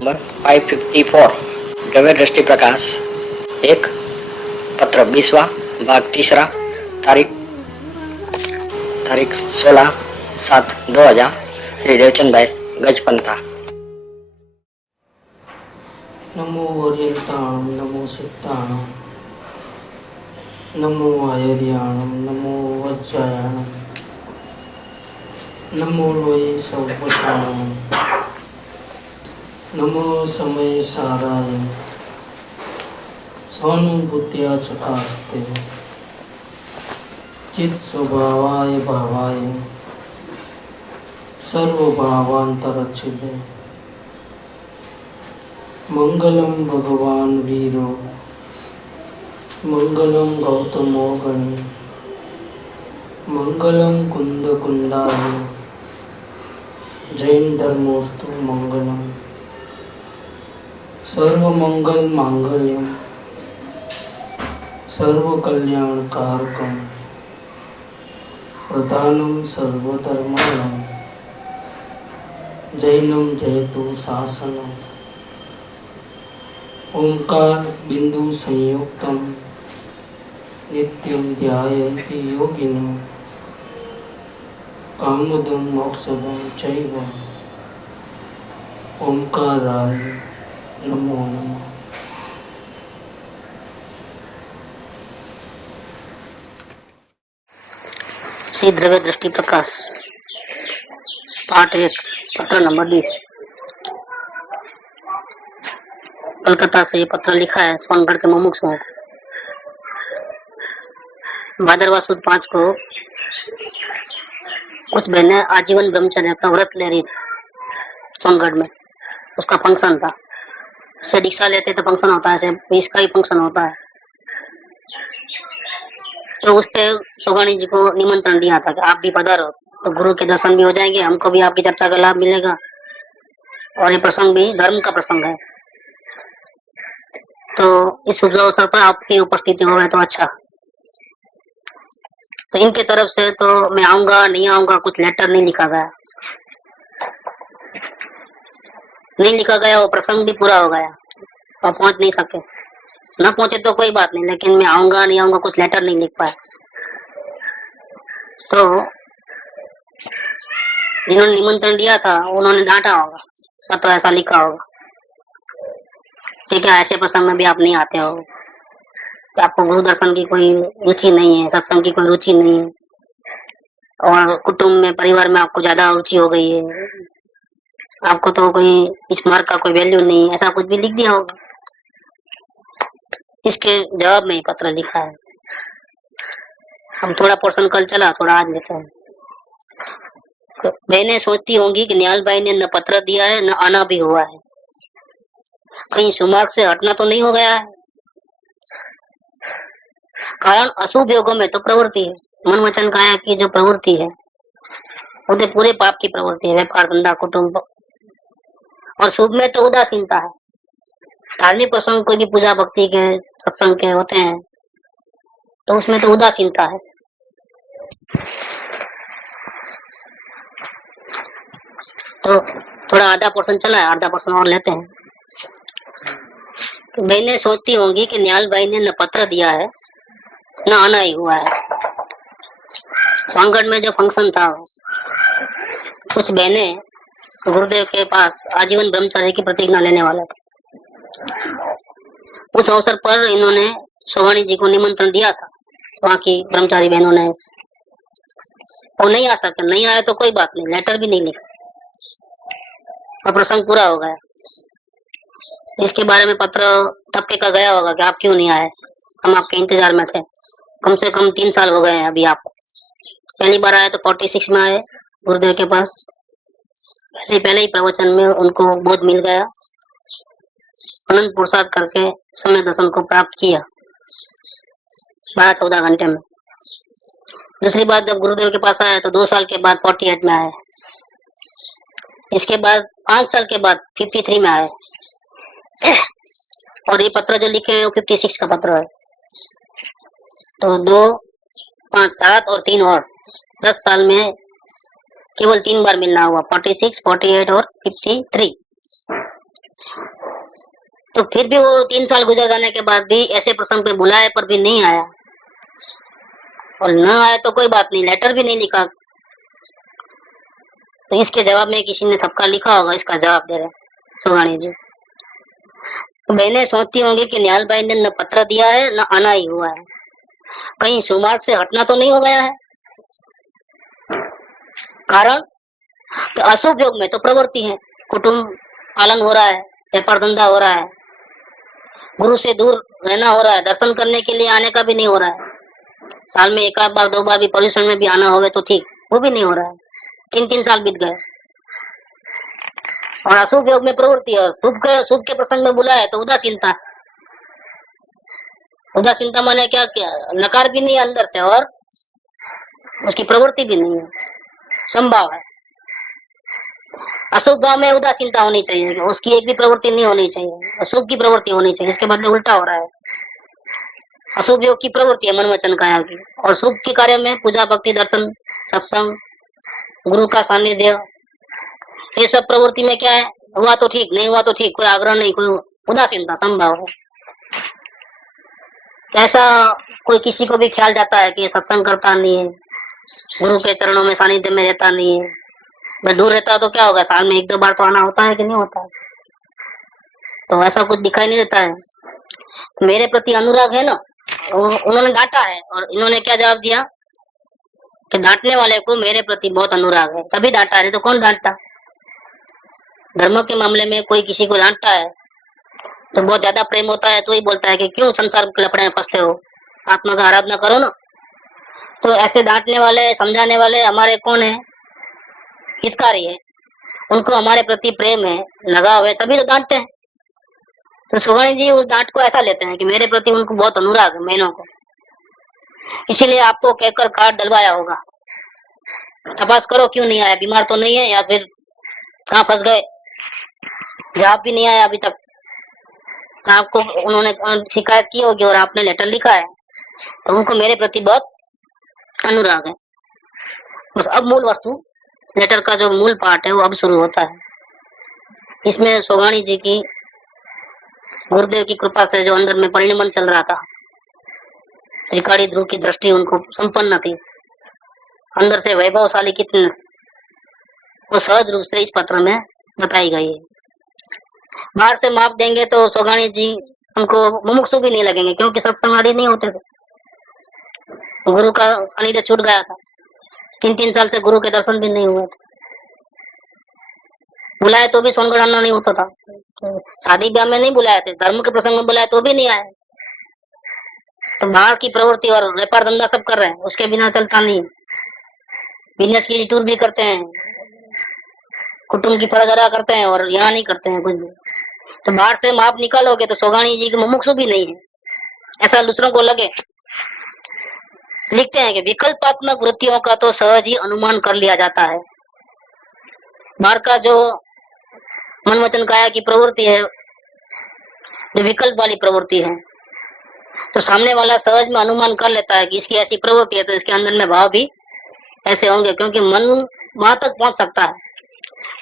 Number 554 द्रव्य दृष्टि प्रकाश एक पत्र 20वां भाग तीसरा तारीख 16/7/2000 श्री देवचंद भाई गजपंथा। नमो वर्यन्ताणं नमो सिद्धाणं नमो आयर्याणं नमो वज्रायाणं नमो लोये सौपटाणं नमो समय साराय स्वानुभूत्या चकास्ते चित् स्वभावाय भावाय सर्वभावान्तरच्छिदे मंगलम भगवान वीरो मंगलम गौतमो गणी मंगलम कुंद कुंदाय जैन धर्मोस्तु मंगलम सर्व मंगल मांगल्यम सर्व कल्याण कारकम प्रधानम सर्वधर्माणां जैनम जयतु शासनम। ओंकार बिंदु संयुक्तम नित्यं ध्यायन्ति योगिनो कामदं मोक्षदं चैव ओंकाराय नमो नमः। श्री द्रव्य दृष्टि प्रकाश पाठ 1 पत्र नंबर 20। कलकत्ता से ये पत्र लिखा है सोनगढ़ के मुमुक्षुओं को। भादरवा सुद 5 को कुछ बहनें आजीवन ब्रह्मचर्य का व्रत ले रही थी सोनगढ़ में। उसका फंक्शन था। से दीक्षा लेते तो फंक्शन होता है, से इसका ही फंक्शन होता है। तो उसने सोगानी जी को निमंत्रण दिया था कि आप भी पधारो, तो गुरु के दर्शन भी हो जाएंगे, हमको भी आपकी चर्चा का लाभ मिलेगा, और ये प्रसंग भी धर्म का प्रसंग है। तो इस शुभ अवसर पर आपकी उपस्थिति हो तो अच्छा। तो इनके तरफ से तो मैं आऊंगा नहीं आऊंगा कुछ लेटर नहीं लिखा गया, वो प्रसंग भी पूरा हो गया और पहुंच नहीं सके। न पहुंचे तो कोई बात नहीं, लेकिन मैं आऊंगा नहीं आऊंगा कुछ लेटर नहीं लिख पाया। तो जिन्होंने निमंत्रण दिया था उन्होंने डांटा होगा, पत्र ऐसा लिखा होगा ठीक है ऐसे प्रसंग में भी आप नहीं आते हो, आपको गुरु दर्शन की कोई रुचि नहीं है, सत्संग की कोई रुचि नहीं है, और कुटुंब में परिवार में आपको ज्यादा रुचि हो गई है, आपको तो कोई इस मार्ग का कोई वैल्यू नहीं, ऐसा कुछ भी लिख दिया होगा। इसके जवाब में ही पत्र लिखा है। हम थोड़ा पोर्शन कल चला, थोड़ा आज लेते हैं। बहनें सोचती होंगी कि निहाल भाई ने न पत्र दिया है न आना भी हुआ है, कहीं सुमार्ग से हटना तो नहीं हो गया है। कारण अशुभ योगों में तो प्रवृत्ति है, मन वचन काया की जो प्रवृत्ति है वो तो पूरे पाप की प्रवृत्ति है, व्यापार धंधा कुटुंब। और शुभ में तो उदासीनता है। धार्मिक प्रसंग कोई भी पूजा भक्ति के सत्संग के होते हैं तो उसमें तो उदासीनता है। तो थोड़ा आधा पोर्शन चला है, आधा पोर्शन और लेते हैं। तो बहनें सोचती होंगी कि निहाल भाई ने न पत्र दिया है न आना ही हुआ है। सोनगढ़ में जो फंक्शन था, कुछ बहनें गुरुदेव के पास आजीवन ब्रह्मचर्य की प्रतिज्ञा लेने वाला था। उस अवसर पर इन्होंने सोगानी जी को निमंत्रण दिया था। वहाँ की ब्रह्मचारी बहनों ने, और नहीं आ सके, नहीं आया तो कोई बात नहीं, लेटर भी नहीं लिखा और प्रसंग पूरा हो गया। इसके बारे में पत्र तबके का गया होगा कि आप क्यों नहीं आए, हम आपके इंतजार में थे। कम से कम 3 साल हो गए हैं अभी। आप पहली बार आए तो 46 में आए गुरुदेव के पास। पहले ही प्रवचन में उनको बोध मिल गया, अनंत पुरुषार्थ करके समय दर्शन को प्राप्त किया 12-14 घंटे में। दूसरी बात, जब गुरुदेव के पास आया तो 2 साल के बाद 48 में आए। इसके बाद 5 साल के बाद 53 में आए। और ये पत्र जो लिखे हैं वो 56 का पत्र है। तो 2, 5, 7 और 3 और 10 साल में केवल 3 बार मिलना हुआ, 46, 48 और 53। तो फिर भी वो 3 साल गुजर जाने के बाद भी ऐसे प्रसंग पे बुलाए पर भी नहीं आया, और न आए तो कोई बात नहीं, लेटर भी नहीं लिखा, तो इसके जवाब में किसी ने थपका लिखा होगा, इसका जवाब दे रहे सोगानी जी। तो बहनें सोचती होंगी कि निहाल भाई ने न पत्र दिया है न आना ही हुआ है, कहीं सुमार्ग से हटना तो नहीं हो गया है। कारण कि अशुभ योग में तो प्रवृत्ति है, कुटुंब पालन हो रहा है, व्यापार धंधा हो रहा है, गुरु से दूर रहना हो रहा है, दर्शन करने के लिए आने का भी नहीं हो रहा है, साल में 1 आध बार 2 बार भी पर्यूषण में भी आना होवे तो ठीक, वो भी नहीं हो रहा है, 3-3 साल बीत गए। और अशुभ योग में प्रवृत्ति है, शुभ के प्रसंग में बुलाए तो उदासीनता। उदासीनता माने क्या, क्या नकार भी नहीं है अंदर से और उसकी प्रवृत्ति भी नहीं है, संभाव है। अशुभ भाव में उदासीनता होनी चाहिए, उसकी एक भी प्रवृत्ति नहीं होनी चाहिए, अशुभ की प्रवृत्ति होनी चाहिए, इसके बदले उल्टा हो रहा है। अशुभ योग की प्रवृत्ति है मन वचन काया की, और शुभ के कार्य में पूजा भक्ति दर्शन सत्संग गुरु का सानिध्य, ये सब प्रवृत्ति में क्या है, हुआ तो ठीक, नहीं हुआ तो ठीक, कोई आग्रह नहीं, कोई उदासीनता संभाव है। ऐसा कोई किसी को भी ख्याल जाता है कि सत्संग करता नहीं है, गुरु के चरणों में सानिध्य में रहता नहीं है, मैं दूर रहता तो क्या होगा, साल में 1-2 बार तो आना होता है कि नहीं होता है, तो ऐसा कुछ दिखाई नहीं देता है। मेरे प्रति अनुराग है ना, उन्होंने डांटा है, और इन्होंने क्या जवाब दिया कि डांटने वाले को मेरे प्रति बहुत अनुराग है तभी डांटा है, तो कौन डांटता। धर्म के मामले में कोई किसी को डांटता है तो बहुत ज्यादा प्रेम होता है, तो ही बोलता है कि क्यों संसार के लफड़े में फंसते हो, आत्मा का आराधना करो ना। तो ऐसे डांटने वाले समझाने वाले हमारे कौन है, हितकारी है, उनको हमारे प्रति प्रेम है, लगाव है, तभी तो डांटते हैं। तो सोगानी जी उस डांट को ऐसा लेते हैं कि मेरे प्रति उनको बहुत अनुराग है, मैनों को, इसीलिए आपको कहकर कार्ड डलवाया होगा, तपास करो क्यों नहीं आया, बीमार तो नहीं है, या फिर कहाँ फंस गए, जवाब भी नहीं आया अभी तक। तो आपको उन्होंने शिकायत की होगी और आपने लेटर लिखा है, तो उनको मेरे प्रति बहुत अनुराग है। बस अब मूल वस्तु, लेटर का जो मूल पार्ट है वो अब शुरू होता है। इसमें सोगानी जी की गुरुदेव की कृपा से जो अंदर में परिणमन चल रहा था, त्रिकाड़ी ध्रुव की दृष्टि उनको संपन्न थी, अंदर से वैभवशाली कितने, वो सहज रूप से इस पत्र में बताई गई है। बाहर से माप देंगे तो सोगानी जी उनको मुमुक्षु भी नहीं लगेंगे, क्योंकि सत्संग आदि नहीं होते थे, गुरु का सानिध्य छूट गया था, 3-3 साल से गुरु के दर्शन भी नहीं हुए थे, बुलाए तो भी सोनगढ़ाना नहीं होता था, शादी ब्याह में नहीं बुलाए थे, धर्म के प्रसंग में बुलाए तो भी नहीं आए। तो बाहर की प्रवृत्ति और व्यापार धंधा सब कर रहे हैं, उसके बिना चलता नहीं, बिजनेस की टूर भी करते हैं, कुटुंब की फर्ज अदा करते हैं, और यहाँ नहीं करते हैं कुछ भी। तो बाहर से माप निकालोगे तो सोगानी जी के मुमुक्षु भी नहीं है, ऐसा दूसरों को लगे। लिखते हैं कि विकल्पात्मक वृत्तियों का तो सहज ही अनुमान कर लिया जाता है। बाहर का जो मन वचन काया की प्रवृत्ति है, जो विकल्प वाली प्रवृत्ति है, तो सामने वाला सहज में अनुमान कर लेता है कि इसकी ऐसी प्रवृत्ति है, तो इसके अंदर में भाव भी ऐसे होंगे, क्योंकि मन वहां तक पहुंच सकता है,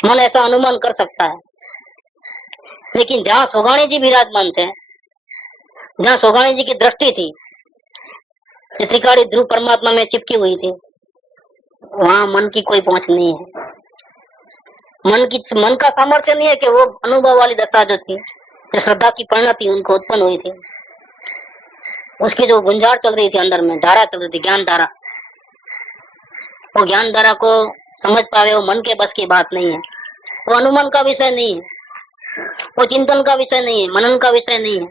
मन ऐसा अनुमान कर सकता है। लेकिन जहाँ सोगानी जी विराजमान थे, जहाँ सोगानी जी की दृष्टि थी, त्रिकाड़ी ध्रुव परमात्मा में चिपकी हुई थी, वहां मन की कोई पहुंच नहीं है। मन का सामर्थ्य नहीं है कि वो अनुभव वाली दशा जो थी, जो श्रद्धा की परिणति उनको उत्पन्न हुई थी, उसकी जो गुंजार चल रही थी अंदर में, धारा चल रही थी, ज्ञान धारा, वो ज्ञान धारा को समझ पावे, वो मन के बस की बात नहीं है, वो अनुमान का विषय नहीं है, वो चिंतन का विषय नहीं है, मनन का विषय नहीं है।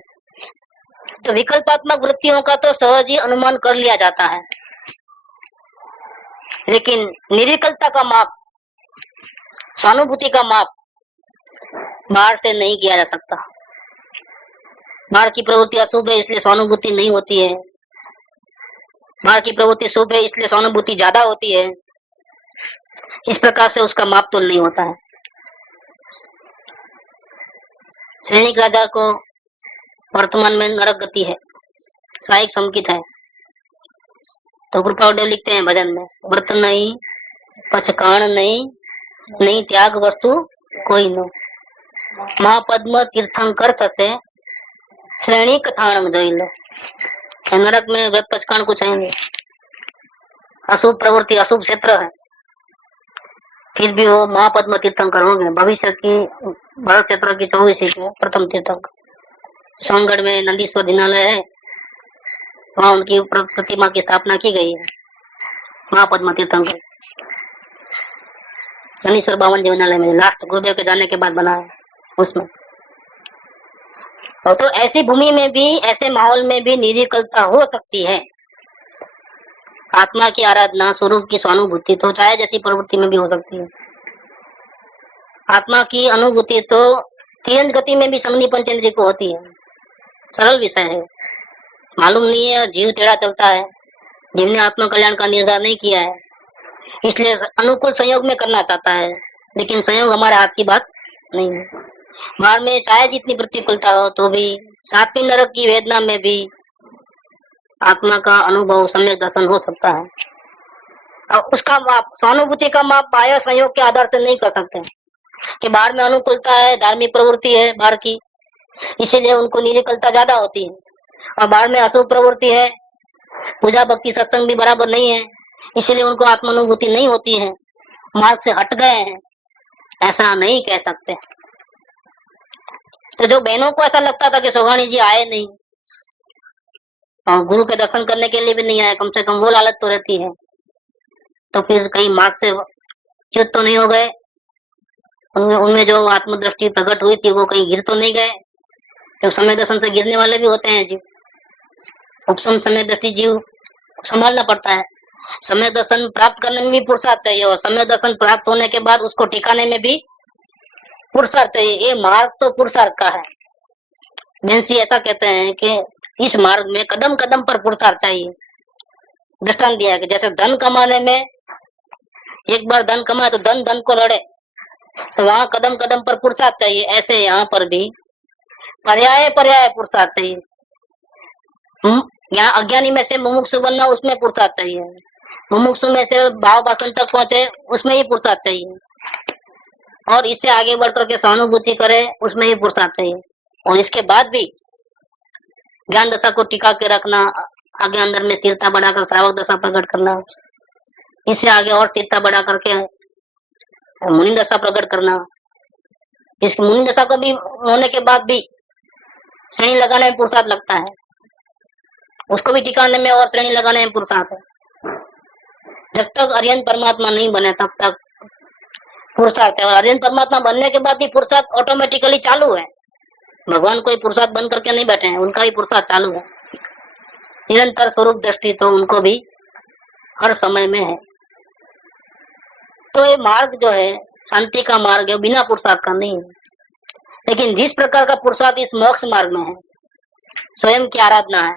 तो विकल्पात्मक वृत्तियों का तो सहज ही अनुमान कर लिया जाता है, लेकिन निर्विकल्पता का माप, स्वानुभूति का माप बाहर से नहीं किया जा सकता। बाहर की प्रवृत्ति अशुभ है इसलिए स्वानुभूति नहीं होती है, बाहर की प्रवृत्ति शुभ है इसलिए स्वानुभूति ज्यादा होती है, इस प्रकार से उसका माप तोल नहीं होता है। सैनिक राजा को वर्तमान में नरक गति है, साहिक संकित है, तो गुरुपादेव लिखते हैं भजन में, व्रत नहीं पचकाण नहीं, नहीं त्याग वस्तु कोई नो, महापद्म तीर्थंकर थसे श्रेणी कथाण जोई ले। नरक में व्रत पचकान कुछ है नहीं, अशुभ प्रवृत्ति अशुभ क्षेत्र है, फिर भी वो महापद्म तीर्थंकर होंगे। भविष्य की भारत क्षेत्र की 24 के प्रथम तीर्थंकर। सोनगढ़ में नंदीश्वर दिनालय है, वहां उनकी प्रतिमा की स्थापना की गई है, महापद्म तीर्थंकर। नंदीश्वर 52 दिनालय में लास्ट गुरुदेव के जाने के बाद बना है उसमें। और तो ऐसी भूमि में भी, ऐसे माहौल में भी निर्विकल्पता हो सकती है। आत्मा की आराधना, स्वरूप की स्वानुभूति तो चाहे जैसी प्रवृत्ति में भी हो सकती है। आत्मा की अनुभूति तो तिरंज गति में भी संगनी पंचेंद्रिय को होती है। सरल विषय है, मालूम नहीं है, जीव टेढ़ा चलता है, जीव ने आत्म कल्याण का निर्धार नहीं किया है, इसलिए अनुकूल संयोग में करना चाहता है, लेकिन संयोग हमारे हाथ की बात नहीं है। बाहर में चाहे जितनी प्रतिकूलता हो तो भी, सातवीं नरक की वेदना में भी आत्मा का अनुभव, सम्यक दर्शन हो सकता है। और उसका माप, सहानुभूति का माप बाह्य संयोग के आधार से नहीं कर सकते कि बाहर में अनुकूलता है, धार्मिक प्रवृत्ति है बाहर की, इसीलिए उनको निर्विकलता ज्यादा होती है। और बाहर में अशुभ प्रवृत्ति है, पूजा भक्ति सत्संग भी बराबर नहीं है, इसीलिए उनको आत्मानुभूति नहीं होती है, मार्ग से हट गए हैं, ऐसा नहीं कह सकते। तो जो बहनों को ऐसा लगता था कि सोगानी जी आए नहीं और गुरु के दर्शन करने के लिए भी नहीं आए, कम से कम वो लालच तो रहती है, तो फिर कहीं मार्ग से च्युत तो नहीं हो गए, उनमें जो आत्मदृष्टि प्रकट हुई थी वो कहीं गिर तो नहीं गए। तो समय दर्शन से गिरने वाले भी होते हैं जीव, उपसम समय दृष्टि जीव संभालना पड़ता है। समय दर्शन प्राप्त करने में भी पुरुषार्थ चाहिए, और समय दर्शन प्राप्त होने के बाद उसको ठिकाने में भी पुरुषार्थ चाहिए। ये मार्ग तो पुरुषार्थ का है। बेंसी ऐसा कहते हैं कि इस मार्ग में कदम कदम पर पुरुषार्थ चाहिए। दृष्टांत दिया है कि जैसे धन कमाने में, एक बार धन कमाए तो धन धन को लड़े, तो वहां कदम कदम पर पुरुषार्थ चाहिए, ऐसे यहाँ पर भी पर्याय पर्याय पुरुषार्थ चाहिए। यहाँ अज्ञानी में से मुमुक्षु बनना, उसमें पुरुषार्थ चाहिए। मुमुक्षु में से भाव वासन तक पहुंचे, उसमें ही पुरुषार्थ चाहिए। और इससे आगे बढ़ करके सहानुभूति करे, उसमें ही पुरुषार्थ चाहिए। और इसके बाद भी ज्ञान दशा को टिका के रखना, आगे अंदर में स्थिरता बढ़ाकर श्रावक दशा प्रकट करना, इससे आगे और स्थिरता बढ़ा करके मुनि दशा प्रकट करना। इस मुनि दशा को भी होने के बाद भी श्रेणी लगाने में पुरुषार्थ लगता है, उसको भी टिकाने में और श्रेणी लगाने में पुरुषार्थ है। जब तक अरिहंत परमात्मा नहीं बने तब तक पुरुषार्थ है, और अरिहंत परमात्मा बनने के बाद भी पुरुषार्थ ऑटोमेटिकली चालू है। भगवान कोई पुरुषार्थ बंद करके नहीं बैठे हैं, उनका ही पुरुषार्थ चालू है। निरंतर स्वरूप दृष्टि तो उनको भी हर समय में है। तो ये मार्ग जो है शांति का मार्ग है, बिना पुरुषार्थ का नहीं है। लेकिन जिस प्रकार का पुरुषार्थ इस मोक्ष मार्ग में है, स्वयं की आराधना है,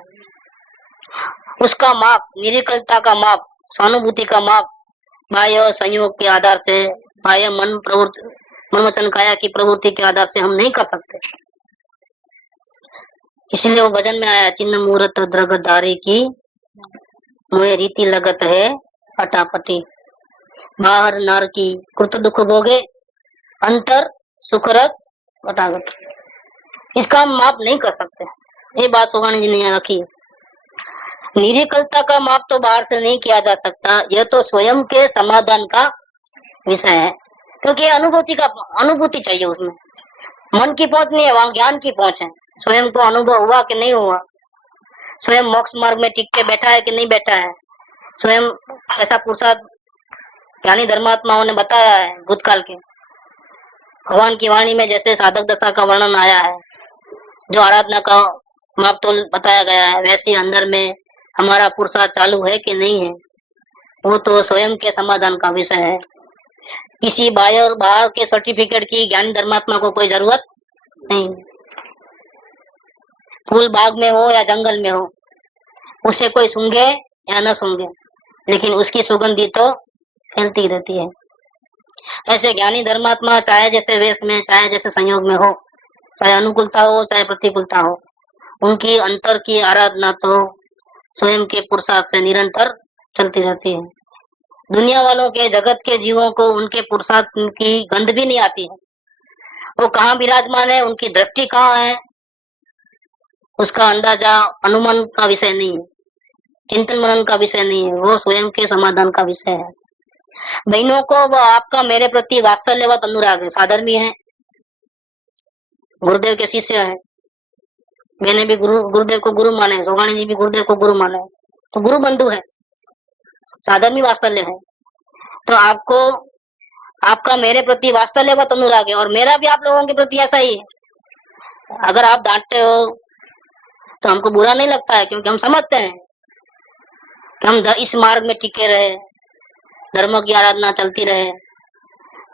उसका माप, निर्विकल्पता का माप, सहानुभूति का माप बाह्य संयोग के आधार से, बाह्य मन प्रवृत्ति, मन वचन काया की प्रवृत्ति के आधार से हम नहीं कर सकते। इसलिए वो भजन में आया, चिन्ह मुहूर्त द्रगधारी की मोह रीति लगत है अटापटी, बाहर नार की कृत दुख भोगे, अंतर सुख रस वटागत। इसका हम माप नहीं कर सकते, ये बात सोगानी जी ने यहाँ रखी है। निर्विकल्पता का माप तो बाहर से नहीं किया जा सकता, यह तो स्वयं के समाधान का विषय है, क्योंकि अनुभूति चाहिए उसमें। मन की पहुंच नहीं है, वहां ज्ञान की पहुंच है। स्वयं को अनुभव हुआ कि नहीं हुआ, स्वयं मोक्ष मार्ग में टिक के बैठा है कि नहीं बैठा है, स्वयं ऐसा पुरुषार्थ ज्ञानी धर्मात्माओं ने बताया है भूतकाल के। भगवान की वाणी में जैसे साधक दशा का वर्णन आया है, जो आराधना का मापतोल बताया गया है, वैसे अंदर में हमारा पुरुषार्थ चालू है कि नहीं है, वो तो स्वयं के समाधान का विषय है। किसी बाहर के सर्टिफिकेट की ज्ञानी धर्मात्मा को कोई जरूरत नहीं। फूल बाग में हो या जंगल में हो, उसे कोई सूंघे या न सूंघे, लेकिन उसकी सुगंधी तो फैलती रहती है। ऐसे ज्ञानी धर्मात्मा चाहे जैसे वेश में, चाहे जैसे संयोग में हो, चाहे अनुकूलता हो चाहे प्रतिकूलता हो, उनकी अंतर की आराधना तो स्वयं के पुरुषार्थ से निरंतर चलती रहती है। दुनिया वालों के, जगत के जीवों को उनके पुरुषार्थ की गंध भी नहीं आती है। वो कहाँ विराजमान है, उनकी दृष्टि कहाँ है, उसका अंदाजा अनुमान का विषय नहीं है, चिंतन मनन का विषय नहीं है, वो स्वयं के समाधान का विषय है। बहनों को वो आपका मेरे प्रति वात्सल्यवत अनुराग है, साधर्मी है, गुरुदेव के शिष्य है। मैंने भी गुरुदेव को गुरु माने, सोगाणी जी भी गुरुदेव को गुरु माने, तो गुरु बंधु है, साधर्मी वात्सल्य है। तो आपको आपका मेरे प्रति वात्सल्यवत अनुराग है, और मेरा भी आप लोगों के प्रति ऐसा ही है। अगर आप डांटते हो तो हमको बुरा नहीं लगता है, क्योंकि हम समझते हैं कि हम इस मार्ग में टिके रहे, धर्म की आराधना चलती रहे,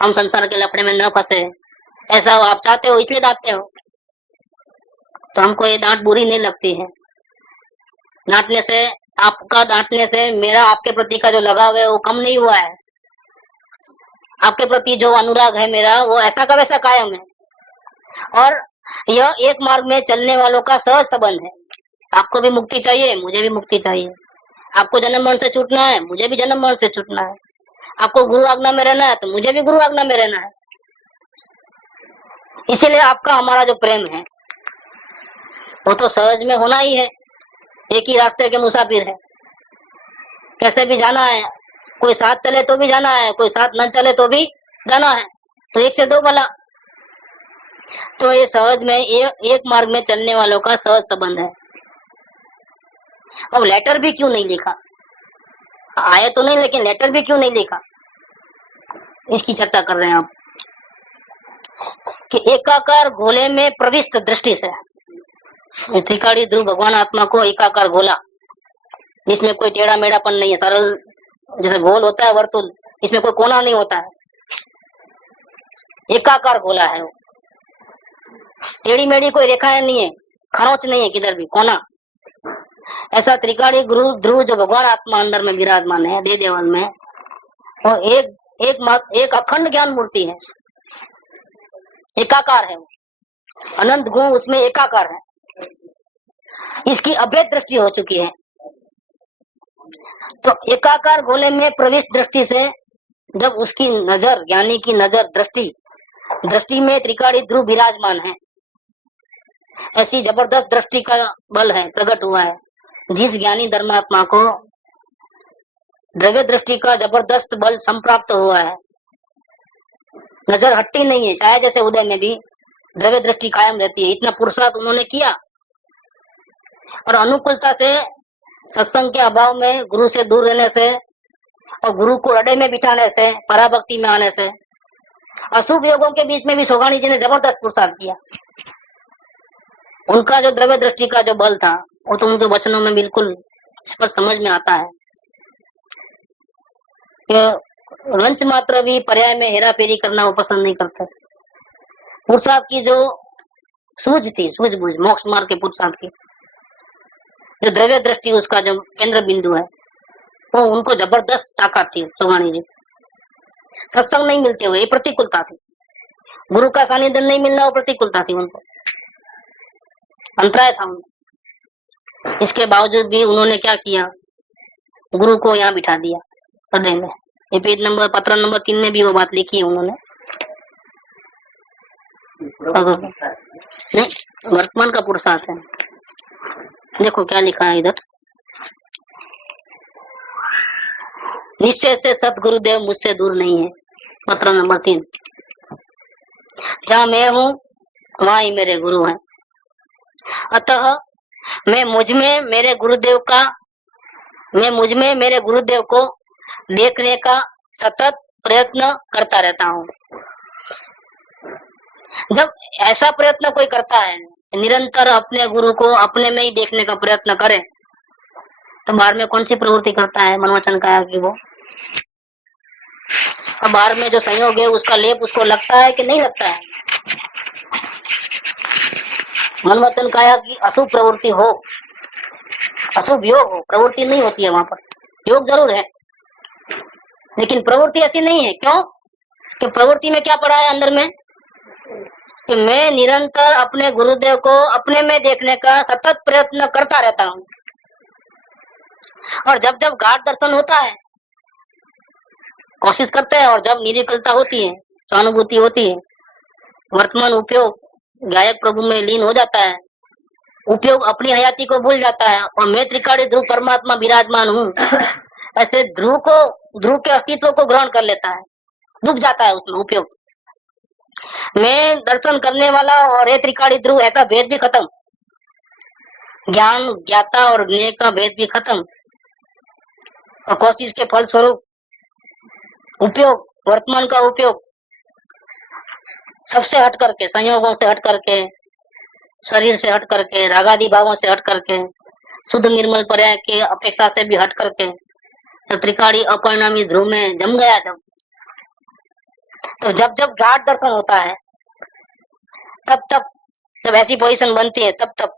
हम संसार के लफड़े में न फंसे। ऐसा आप चाहते हो, इसलिए डांटते हो। तो हमको ये डांट बुरी नहीं लगती है। डांटने से, आपका डांटने से मेरा आपके प्रति का जो लगाव है वो कम नहीं हुआ है। आपके प्रति जो अनुराग है मेरा, वो ऐसा का वैसा कायम है। और यह एक मार्ग में चलने वालों का सहज संबंध है। आपको भी मुक्ति चाहिए, मुझे भी मुक्ति चाहिए। आपको जन्म मरण से छूटना है, मुझे भी जन्म मरण से छूटना है। आपको गुरु आज्ञा में रहना है, तो मुझे भी गुरु आज्ञा में रहना है। इसीलिए आपका हमारा जो प्रेम है वो तो सहज में होना ही है। एक ही रास्ते के मुसाफिर है, कैसे भी जाना है। कोई साथ चले तो भी जाना है, कोई साथ न चले तो भी जाना है। तो एक से दो भला। तो ये सहज में एक मार्ग में चलने वालों का सहज संबंध है। अब लेटर भी क्यों नहीं लिखा, आए तो नहीं, लेकिन लेटर भी क्यों नहीं लिखा, इसकी चर्चा कर रहे हैं आप। कि एकाकार गोले में प्रविष्ट दृष्टि से, त्रिकाड़ी ध्रुव भगवान आत्मा को एकाकार गोला, इसमें कोई टेढ़ा मेढ़ापन नहीं है, सरल जैसे गोल होता है वर्तुल, इसमें कोई कोना नहीं होता है, एकाकार गोला है वो। टेढ़ी मेढ़ी कोई रेखाएं नहीं है, खरोच नहीं है किधर भी, कोना। ऐसा त्रिकाड़ी गुरु ध्रुव जो भगवान आत्मा अंदर में विराजमान है, दे देवन में, और एक अखंड ज्ञान मूर्ति है, एकाकार है वो। अनंत गुण उसमें एकाकार है। इसकी अभेद दृष्टि हो चुकी है। तो एकाकार गोले में प्रविष्ट दृष्टि से जब उसकी नजर, ज्ञानी की नजर, दृष्टि में त्रिकाड़ी ध्रुव विराजमान है, ऐसी जबरदस्त दृष्टि का बल है, प्रकट हुआ है। जिस ज्ञानी धर्मात्मा को द्रव्य दृष्टि का जबरदस्त बल संप्राप्त हुआ है, नजर हटती नहीं है, चाहे जैसे उदय में भी द्रव्य दृष्टि कायम रहती है। इतना पुरुषार्थ उन्होंने किया, और अनुकूलता से, सत्संग के अभाव में, गुरु से दूर रहने से, और गुरु को अड्डे में बिठाने से, पराभक्ति में आने से, अशुभ योगों के बीच में भी सोगाणी जी ने जबरदस्त पुरुषार्थ किया। उनका जो द्रव्य दृष्टि का जो बल था, वो तो उनके वचनों में बिल्कुल स्पष्ट समझ में आता है कि रंच मात्र भी पर्याय में हेरा फेरी करना वो पसंद नहीं करते। पुरुषार्थ की जो सूझ थी, सूझबूझ, मोक्ष मार्ग के पुरुषार्थ की जो द्रव्य दृष्टि, उसका जो केंद्र बिंदु है, वो उनको जबरदस्त ताकत थी। सोगाणी जी सत्संग नहीं मिलते हुए, ये प्रतिकूलता थी। गुरु का सानिध्य नहीं मिलना, वो प्रतिकूलता थी, उनको अंतराय था उनको। इसके बावजूद भी उन्होंने क्या किया, गुरु को यहाँ बिठा दिया हृदय में। ये पेज नंबर, पत्र नंबर 3 में भी वो बात लिखी है उन्होंने। नहीं, वर्तमान का पुरुषार्थ है। देखो क्या लिखा है इधर, निश्चय से सतगुरुदेव मुझसे दूर नहीं है, पत्र नंबर 3। जहाँ मैं हूँ वहाँ ही मेरे गुरु हैं, अतः मैं मुझ में मेरे गुरुदेव को देखने का सतत प्रयत्न करता रहता हूँ। जब ऐसा प्रयत्न कोई करता है, निरंतर अपने गुरु को अपने में ही देखने का प्रयत्न करे, तो बाहर में कौन सी प्रवृत्ति करता है, मनवचन काया की वो। अब बाहर में जो संयोग है उसका लेप उसको लगता है कि नहीं लगता है। मनवचन काया की अशुभ प्रवृत्ति हो, अशुभ योग हो, प्रवृत्ति नहीं होती है वहां पर। योग जरूर है लेकिन प्रवृत्ति ऐसी नहीं है। क्यों? कि प्रवृत्ति में क्या पड़ा है अंदर में, कि मैं निरंतर अपने गुरुदेव को अपने में देखने का सतत प्रयत्न करता रहता हूँ। और जब जब गाढ़ दर्शन होता है, कोशिश करते हैं, और जब निर्विकलता होती है, सहानुभूति होती है, वर्तमान उपयोग गायक प्रभु में लीन हो जाता है, उपयोग अपनी हयाती को भूल जाता है और मैं त्रिकाली ध्रुव परमात्मा विराजमान हूँ ऐसे ध्रुव के अस्तित्व को ग्रहण कर लेता है, डूब जाता है उसमें उपयोग। मैं दर्शन करने वाला और ये त्रिकाली ध्रुव ऐसा भेद भी खत्म, ज्ञान ज्ञाता और ज्ञेय का भेद भी खत्म और कोशिश के फल स्वरूप उपयोग, वर्तमान का उपयोग सबसे हट करके, संयोगों से हट करके, शरीर से हट करके, रागादि भावों से हट करके, शुद्ध निर्मल पर्याय की अपेक्षा से भी हट करके जब त्रिकाली अपरिणामी ध्रुव में जम गया, जब जब गाढ़ दर्शन होता है तब जब ऐसी पोजीशन बनती है तब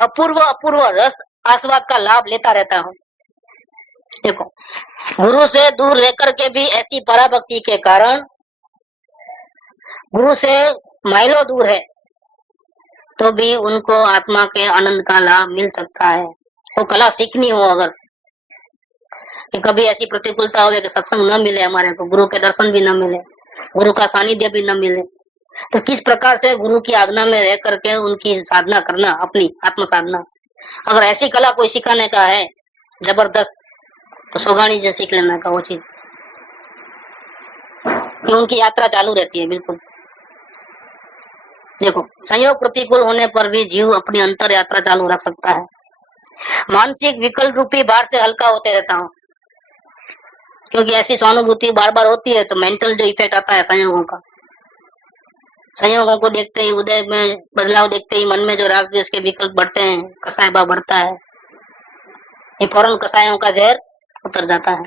अपूर्व रस आस्वाद का लाभ लेता रहता हूँ। देखो, गुरु से दूर रहकर के भी ऐसी पराभक्ति के कारण, गुरु से माइलों दूर है तो भी उनको आत्मा के आनंद का लाभ मिल सकता है। वो कला सीखनी हो अगर, कि कभी ऐसी प्रतिकूलता हो कि सत्संग न मिले, हमारे को गुरु के दर्शन भी न मिले, गुरु का सानिध्य भी न मिले, तो किस प्रकार से गुरु की आज्ञा में रह करके उनकी साधना करना, अपनी आत्म साधना। अगर ऐसी कला कोई सिखाने का है जबरदस्त, तो सोगानी से सीख लेना का वो चीज, उनकी यात्रा चालू रहती है बिल्कुल। देखो, संयोग प्रतिकूल होने पर भी जीव अपनी अंतर यात्रा चालू रख सकता है। मानसिक विकल्प रूपी भार से हल्का होते रहता हूँ, क्योंकि ऐसी सहानुभूति बार बार होती है तो मेंटल जो इफेक्ट आता है संयोगों का, संयोगों को देखते ही, उदय में बदलाव देखते ही मन में जो राग द्वेष के विकल्प बढ़ते हैं, कसाय भाव बढ़ता है, ये फौरन कसायों का जहर उतर जाता है।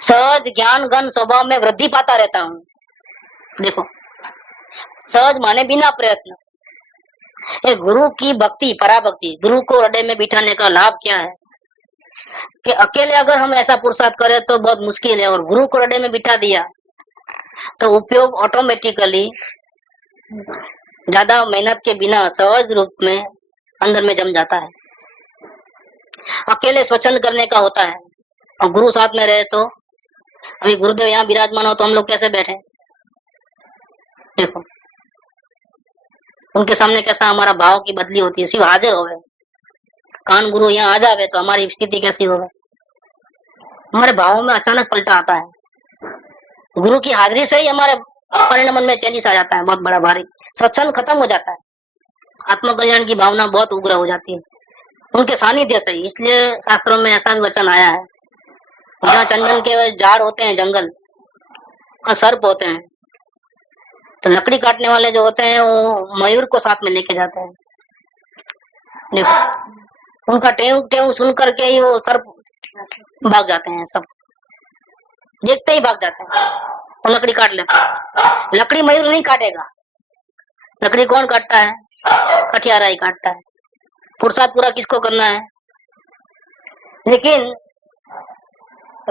सहज ज्ञान गण स्वभाव में वृद्धि पाता रहता हूँ। देखो, सहज माने बिना प्रयत्न, ये गुरु की भक्ति, पराभक्ति, गुरु को हृदय में बिठाने का लाभ क्या है कि अकेले अगर हम ऐसा पुरुषार्थ करें तो बहुत मुश्किल है, और गुरु को हृदय में बिठा दिया तो उपयोग ऑटोमेटिकली ज्यादा मेहनत के बिना सहज रूप में अंदर में जम जाता है। अकेले स्वच्छंद करने का होता है और गुरु साथ में रहे तो, अभी गुरुदेव यहाँ विराजमान हो तो हम लोग कैसे बैठे, देखो उनके सामने कैसा हमारा भाव की बदली होती है, सिर्फ हाजिर हो गए, कान गुरु यहाँ आ जावे तो हमारी स्थिति कैसी हो गई, हमारे भावों में अचानक पलटा आता है। गुरु की हाजिरी से ही हमारे अपने मन में चेंजेस आ जाता है, बहुत बड़ा भारी सत्संग खत्म हो जाता है, आत्मकल्याण की भावना बहुत उग्र हो जाती है उनके सानिध्य से। इसलिए शास्त्रों में ऐसा भी वचन आया है, जहाँ चंदन के झाड़ होते हैं, जंगल और सर्प होते हैं, तो लकड़ी काटने वाले जो होते हैं वो मयूर को साथ में लेके जाते हैं। देखो, उनका टेऊ टेऊ सुन करके ही वो सर्प भाग जाते हैं, सब देखते ही भाग जाते हैं और लकड़ी काट लेते हैं। लकड़ी मयूर नहीं काटेगा, लकड़ी कौन काटता है, कठियारा ही काटता है। पुरुषार्थ पूरा किसको करना है, लेकिन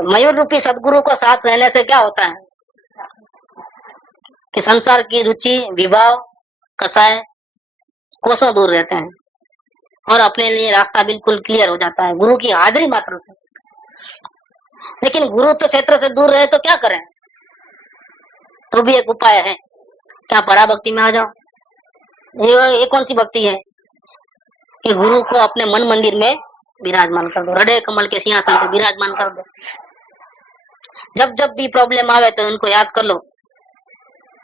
मयूर रूपी सदगुरु को साथ रहने से क्या होता है कि संसार की रुचि, विभाव, कसाय कोसों दूर रहते हैं और अपने लिए रास्ता बिल्कुल क्लियर हो जाता है गुरु की हाजिरी मात्र से। लेकिन गुरु तो क्षेत्र से दूर रहे तो क्या करें, तो भी एक उपाय है, क्या पराभक्ति में आ जाओ। ये कौन सी भक्ति है कि गुरु को अपने मन मंदिर में विराजमान कर दो, हृदय कमल के सिंहासन पर विराजमान कर दो। जब जब भी प्रॉब्लम आवे तो उनको याद कर लो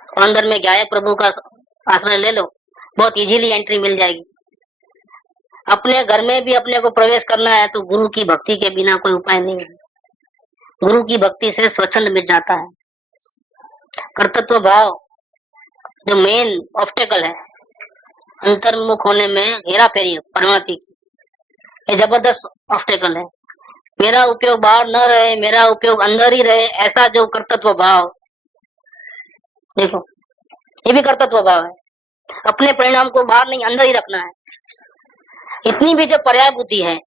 और अंदर में गायक प्रभु का आश्रय ले लो, बहुत इजीली एंट्री मिल जाएगी। अपने घर में भी अपने को प्रवेश करना है तो गुरु की भक्ति के बिना कोई उपाय नहीं है। गुरु की भक्ति से स्वच्छंद मिट जाता है। कर्तृत्व भाव जो मेन ऑब्स्टेकल है अंतर्मुख होने में, हेरा फेरी परिणति की, ये जबरदस्त ऑब्स्टेकल है। मेरा उपयोग बाहर न रहे, मेरा उपयोग अंदर ही रहे, ऐसा जो कर्तृत्व भाव, देखो ये भी कर्तृत्व भाव है। अपने परिणाम को बाहर नहीं, अंदर ही रखना है। इतनी भी जो पर्याय बुद्धि है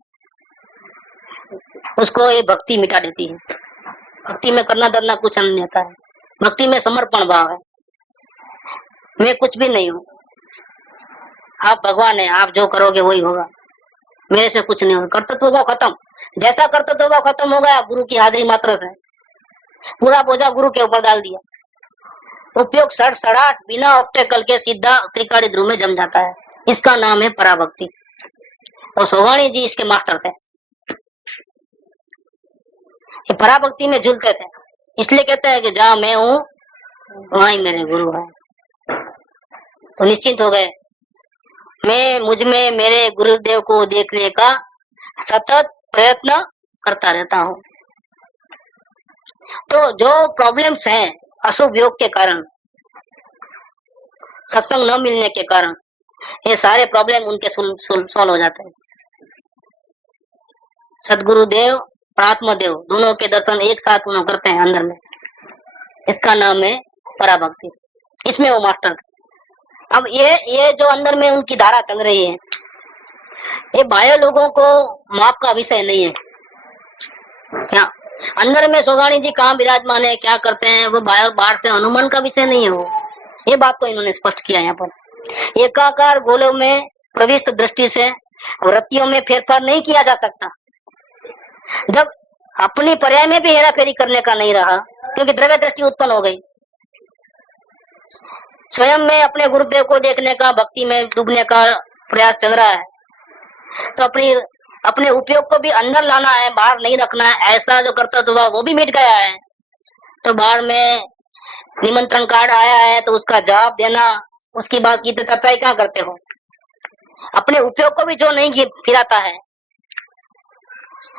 उसको ये भक्ति मिटा देती है। भक्ति में करना धरना कुछ नहीं आता है, भक्ति में समर्पण भाव है। मैं कुछ भी नहीं हूँ, आप भगवान है, आप जो करोगे वही होगा, मेरे से कुछ नहीं होगा। कर्तृत्व भाव खत्म। जैसा कर्तृत्व भाव खत्म हो गया, गुरु की हाजिरी मात्र से पूरा बोझा गुरु के ऊपर डाल दिया। उपयोग सड़सड़ाहट बिना ऑब्स्टेकल के सीधा त्रिकाली ध्रुव में जम जाता है। इसका नाम है पराभक्ति। और सोगाणी जी इसके मास्टर थे, ये पराभक्ति में झूलते थे। इसलिए कहते हैं कि जहां मैं हूं वहीं मेरे गुरु है। तो निश्चिंत हो गए। मैं मुझ में मेरे गुरुदेव को देखने का सतत प्रयत्न करता रहता हूं। तो जो प्रॉब्लम्स हैं अशुभ योग के कारण, सत्संग न मिलने के कारण, ये सारे प्रॉब्लम उनके सॉल्व हो जाते हैं। सदगुरुदेव और आत्मदेव दोनों के दर्शन एक साथ उन्होंने करते हैं अंदर में। इसका नाम है पराभक्ति। इसमें वो मास्टर थे। अब ये जो अंदर में उनकी धारा चल रही है, ये बाह्य लोगों को माप का विषय नहीं है। क्या अंदर में सोगाणी जी कहाँ विराजमान है, क्या करते हैं, वो बाहर से अनुमान का विषय नहीं है वो। ये बात को इन्होंने स्पष्ट किया यहाँ पर। एकाकार गोलों में प्रविष्ट दृष्टि से वृत्तियों में फेरफार नहीं किया जा सकता। जब अपनी पर्याय में भी हेराफेरी करने का नहीं रहा, क्योंकि द्रव्य दृष्टि उत्पन्न हो गई, स्वयं में अपने गुरुदेव को देखने का, भक्ति में डूबने का प्रयास चल रहा है, तो अपने उपयोग को भी अंदर लाना है, बाहर नहीं रखना है। ऐसा जो कर्तव्य हुआ वो भी मिट गया है। तो बाहर में निमंत्रण कार्ड आया है तो उसका जवाब देना, उसकी बात की तो चर्चा ही क्या करते हो। अपने उपयोग को भी जो नहीं फिराता है,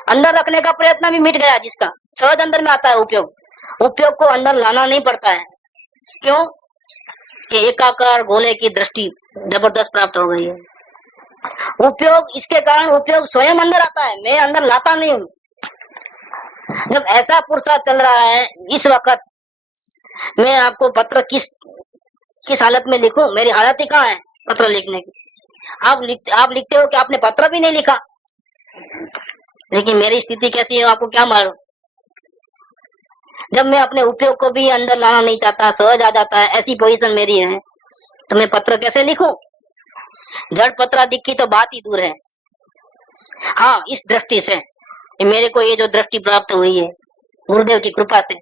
अंदर रखने का प्रयत्न भी मिट गया। जिसका सहज अंदर में आता है उपयोग को अंदर लाना नहीं पड़ता है। क्यों कि एकाकार गोले की दृष्टि जबरदस्त प्राप्त हो गई है। उपयोग, इसके कारण उपयोग स्वयं अंदर आता है, मैं अंदर लाता नहीं हूं। जब ऐसा पुरुषार्थ चल रहा है, इस वक्त मैं आपको पत्र किस हालत में लिखूं, मेरी हालत ही कहाँ है पत्र लिखने की। आप लिखते हो कि आपने पत्र भी नहीं लिखा, लेकिन मेरी स्थिति कैसी है आपको क्या मालूम। जब मैं अपने उपयोग को भी अंदर लाना नहीं चाहता, सहज आ जाता है, ऐसी पोजीशन मेरी है, तो मैं पत्र कैसे लिखूं। जड़ पत्राधिक की तो बात ही दूर है। हाँ, इस दृष्टि से मेरे को ये जो दृष्टि प्राप्त हुई है गुरुदेव की कृपा से,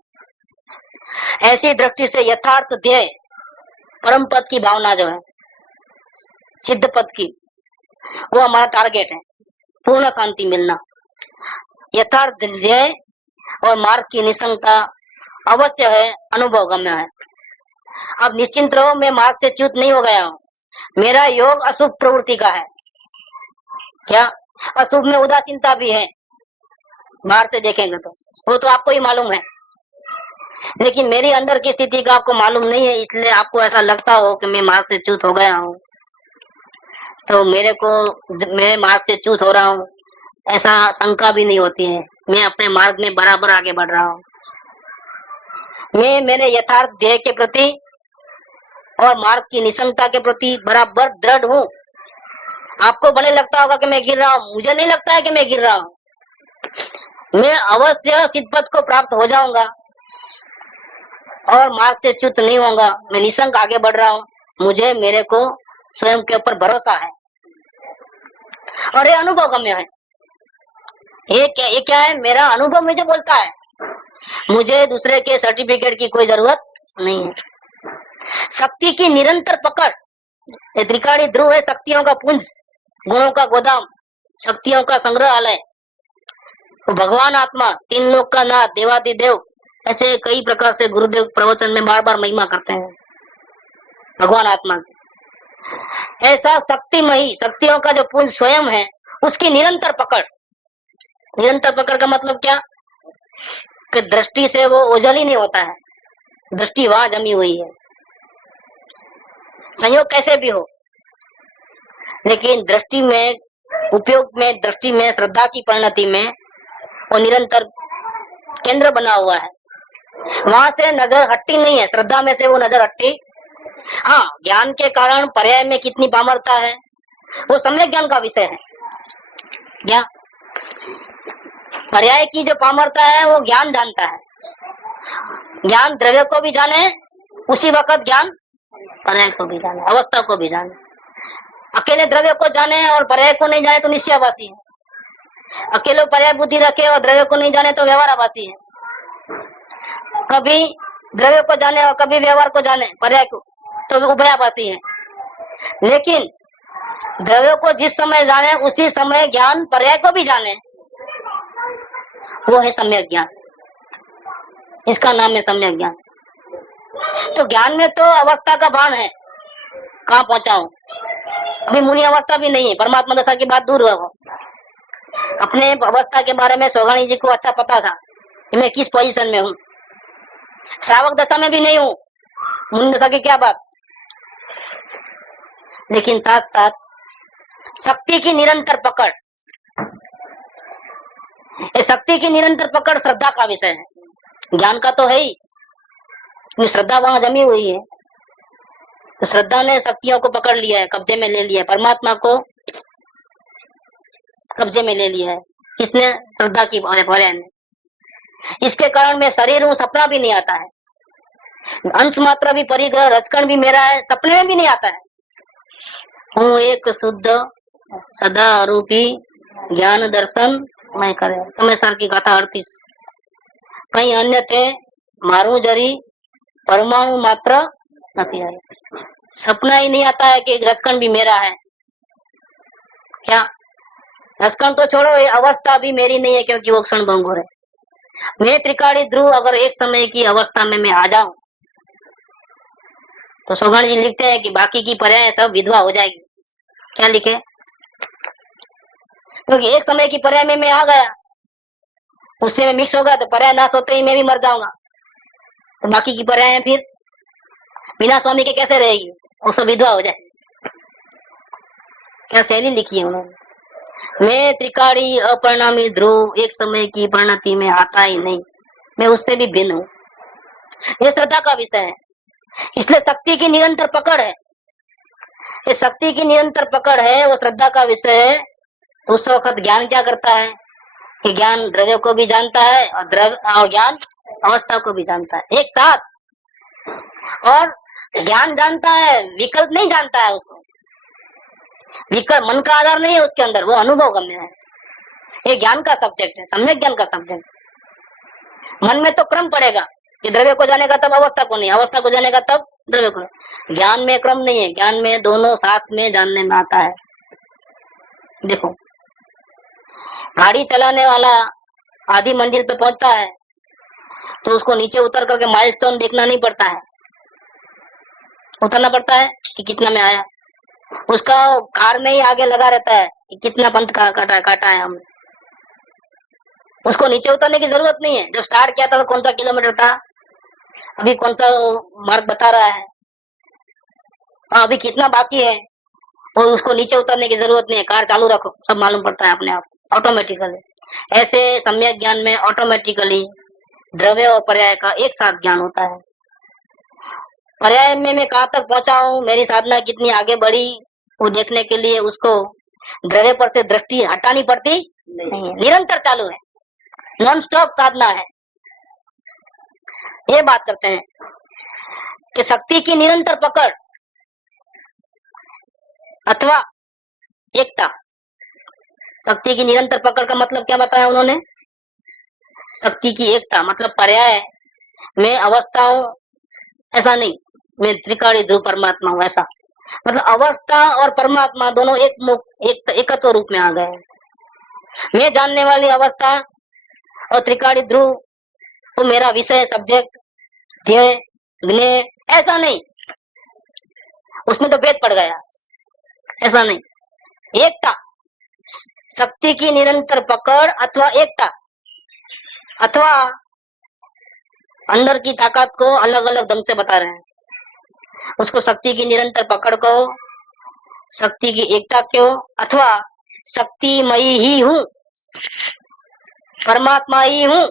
ऐसी दृष्टि से यथार्थ ध्येय परम पद की भावना जो है, सिद्ध पद की, वो हमारा टारगेट है। पूर्ण शांति मिलना, यथार्थ ध्येय और मार्ग की निसंगता अवश्य है, अनुभव गम्य है। अब निश्चिंत रहो, मैं मार्ग से च्युत नहीं हो गया हूँ। मेरा योग अशुभ प्रवृत्ति का है। क्या अशुभ में उदासीनता भी है, बाहर से देखेंगे तो वो तो आपको ही मालूम है, लेकिन मेरी अंदर की स्थिति का आपको मालूम नहीं है। इसलिए आपको ऐसा लगता हो कि मैं मार्ग से च्युत हो गया हूँ, तो मेरे मार्ग से च्युत हो रहा हूँ ऐसा शंका भी नहीं होती है। मैं अपने मार्ग में बराबर आगे बढ़ रहा हूँ। मैं मेरे यथार्थ ध्येय के प्रति और मार्ग की निसंगता के प्रति बराबर दृढ़ हूँ। आपको भले लगता होगा कि मैं गिर रहा हूँ, मुझे नहीं लगता है कि मैं गिर रहा हूँ। मैं अवश्य सिद्ध पद को प्राप्त हो जाऊंगा और मार्ग से च्युत नहीं होऊंगा। मैं निसंग आगे बढ़ रहा हूँ, मुझे मेरे को स्वयं के ऊपर भरोसा है और ये अनुभव गम्य है। ये क्या है, मेरा अनुभव मुझे बोलता है। मुझे दूसरे के सर्टिफिकेट की कोई जरूरत नहीं है। शक्ति की निरंतर पकड़, ये त्रिकाणी ध्रुव है, शक्तियों का पुंज, गुणों का गोदाम, शक्तियों का संग्रहालय। तो भगवान आत्मा, तीन लोक का नाथ, देवादिदेव, ऐसे कई प्रकार से गुरुदेव प्रवचन में बार बार महिमा करते हैं भगवान आत्मा की। ऐसा शक्तिमयी, शक्तियों का जो पुंज स्वयं है, उसकी निरंतर पकड़। निरंतर पकड़ का मतलब क्या कि दृष्टि से वो ओझल ही नहीं होता है, दृष्टि वहां जमी हुई है। संयोग कैसे भी हो, लेकिन दृष्टि में, उपयोग में, दृष्टि में, श्रद्धा की परिणति में वो निरंतर केंद्र बना हुआ है। वहां से नजर हटती नहीं है, श्रद्धा में से वो नजर हटती। हाँ, ज्ञान के कारण पर्याय में कितनी पामरता है वो सम्यक ज्ञान का विषय है। क्या पर्याय की जो पामरता है वो ज्ञान जानता है। ज्ञान द्रव्य को भी जाने, उसी वक्त ज्ञान पर्याय को भी जाने, अवस्था को भी जाने। अकेले द्रव्य को जाने और पर्याय को नहीं जाने तो निश्चयवासी है। अकेले पर्याय बुद्धि रखे और द्रव्य को नहीं जाने तो व्यवहारवासी है। कभी द्रव्य को जाने और कभी व्यवहार को जाने, पर्याय को, तो उभयावासी है। लेकिन द्रव्य को जिस समय जाने उसी समय ज्ञान पर्याय को भी जाने, वो है सम्यक ज्ञान। इसका नाम है सम्यक ज्ञान। तो ज्ञान में तो अवस्था का भान है, कहाँ पहुंचा हूं, अभी मुनि अवस्था भी नहीं है, परमात्मा दशा की बात दूर रहो। अपने अवस्था के बारे में सोगानी जी को अच्छा पता था कि मैं किस पोजीशन में हूँ। श्रावक दशा में भी नहीं हूँ, मुनि दशा की क्या बात। लेकिन साथ साथ शक्ति की निरंतर पकड़, ये शक्ति की निरंतर पकड़ श्रद्धा का विषय है। ज्ञान का तो है ही, श्रद्धा वहां जमी हुई है। तो श्रद्धा ने शक्तियों को पकड़ लिया है, कब्जे में ले लिया है, परमात्मा को कब्जे में ले लिया है। किसने? श्रद्धा की पर्याय ने। इसके कारण मैं शरीर हूँ, सपना भी नहीं आता है, अंश मात्रा भी परिग्रह रचकण भी मेरा है, सपने में भी नहीं आता है। हूँ एक शुद्ध सदा आरोपी ज्ञान दर्शन मैं करे। समय सार की गाथा 38। कहीं अन्य थे मारू जरी परमाणु मात्र नहीं है। सपना ही नहीं आता है कि रचकण भी मेरा है। क्या रचकण तो छोड़ो, ये अवस्था भी मेरी नहीं है, क्योंकि वो क्षण भंगुर है। मैं त्रिकाली ध्रुव अगर एक समय की अवस्था में मैं आ जाऊं तो सोगान जी लिखते हैं कि बाकी की पर्याय सब विधवा हो जाएगी। क्या लिखे? क्योंकि एक समय की पर्याय में मैं आ गया, उससे मैं मिक्स होगा तो पर्याय नाश होते ही मैं भी मर जाऊंगा। तो बाकी की पर्याय फिर बिना स्वामी के कैसे रहेगी? वो सब विधवा हो जाए। क्या शैली लिखी है उन्होंने। मैं त्रिकाली अपरिणामी ध्रुव एक समय की परिणति में आता ही नहीं, मैं उससे भी भिन्न हूँ। ये श्रद्धा का विषय है, इसलिए शक्ति की निरंतर पकड़ है। ये शक्ति की निरंतर पकड़ है, वो श्रद्धा का विषय है। उस वक्त ज्ञान क्या करता है कि ज्ञान द्रव्य को भी जानता है और द्रव्य और ज्ञान अवस्था को भी जानता है एक साथ। और ज्ञान जानता है, विकल्प नहीं जानता है उसको। विकल्प मन का आधार नहीं है उसके अंदर, वो अनुभव गम्य है। ये ज्ञान का सब्जेक्ट है, सम्यक ज्ञान का सब्जेक्ट। मन में तो क्रम पड़ेगा कि द्रव्य को जानेगा तब अवस्था को नहीं, अवस्था को जानेगा तब द्रव्य को नहीं। ज्ञान में क्रम नहीं है, ज्ञान में दोनों साथ में जानने में आता है। देखो, गाड़ी चलाने वाला आधी मंजिल पे पहुंचता है तो उसको नीचे उतर करके माइलस्टोन देखना नहीं पड़ता है, उतरना पड़ता है कि कितना में आया। उसका कार में ही आगे लगा रहता है कि कितना पंथ काटा है हमने। उसको नीचे उतरने की जरूरत नहीं है। जब स्टार्ट किया था तो कौन सा किलोमीटर था, अभी कौन सा मार्ग बता रहा है, अभी कितना बाकी है, और उसको नीचे उतरने की जरूरत नहीं है। कार चालू रखो, सब मालूम पड़ता है अपने आप, ऑटोमेटिकली। ऐसे सम्यक ज्ञान में ऑटोमेटिकली द्रव्य और पर्याय का एक साथ ज्ञान होता है। पर्याय में मैं कहाँ तक पहुंचा हूँ, मेरी साधना कितनी आगे बढ़ी, वो देखने के लिए उसको द्रव्य पर से दृष्टि हटानी पड़ती नहीं है, निरंतर चालू है, नॉन स्टॉप साधना है। ये बात करते हैं कि शक्ति की निरंतर पकड़ अथवा एकता। शक्ति की निरंतर पकड़ का मतलब क्या बताया उन्होंने? शक्ति की एकता मतलब पर्याय में अवस्था हूं ऐसा नहीं, मैं त्रिकाली ध्रुव परमात्मा हूं ऐसा। मतलब अवस्था और परमात्मा दोनों एकत्व रूप में आ गए। मैं जानने वाली अवस्था और त्रिकाली ध्रुव वो मेरा विषय, सब्जेक्ट, ध्येय, ज्ञेय ऐसा नहीं, उसमें तो भेद पड़ गया, ऐसा नहीं। एकता, शक्ति की निरंतर पकड़ अथवा एकता, अथवा अंदर की ताकत को अलग अलग ढंग से बता रहे हैं। उसको शक्ति की निरंतर पकड़ कहो, शक्ति की एकता क्यों, अथवा शक्तिमयी ही हूं, परमात्मा ही हूं,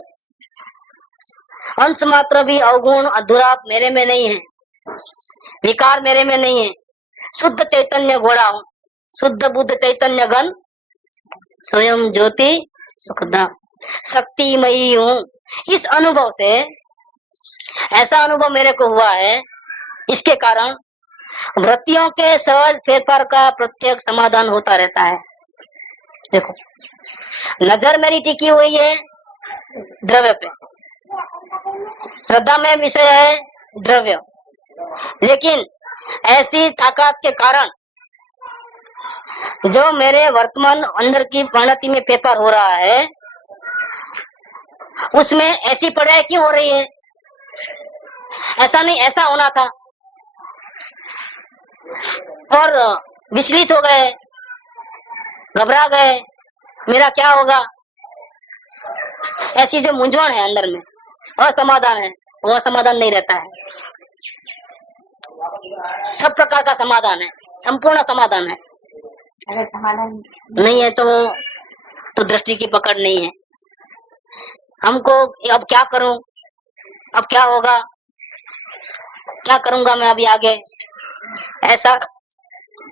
अंश मात्र भी अवगुण अधूरा मेरे में नहीं है, विकार मेरे में नहीं है, शुद्ध चैतन्य घोड़ा हूं, शुद्ध बुद्ध चैतन्य घन स्वयं ज्योति सुखदा, शक्तिमयी हूं। इस अनुभव से, ऐसा अनुभव मेरे को हुआ है, इसके कारण वृत्तियों के सहज फेरफार का प्रत्येक समाधान होता रहता है। देखो, नजर मेरी टिकी हुई है द्रव्य पे, श्रद्धा में विषय है द्रव्य, लेकिन ऐसी ताकत के कारण जो मेरे वर्तमान अंदर की परिणति में पेपर हो रहा है उसमें ऐसी पढ़ाई क्यों हो रही है? ऐसा नहीं, ऐसा होना था। और विचलित हो गए, घबरा गए, मेरा क्या होगा? ऐसी जो मूंझवण है अंदर में, असमाधान है, वो समाधान नहीं रहता है। सब प्रकार का समाधान है, संपूर्ण समाधान है। अगर समाधान नहीं है तो दृष्टि की पकड़ नहीं है। हमको अब क्या करूं, अब क्या होगा, क्या करूंगा मैं अभी आगे, ऐसा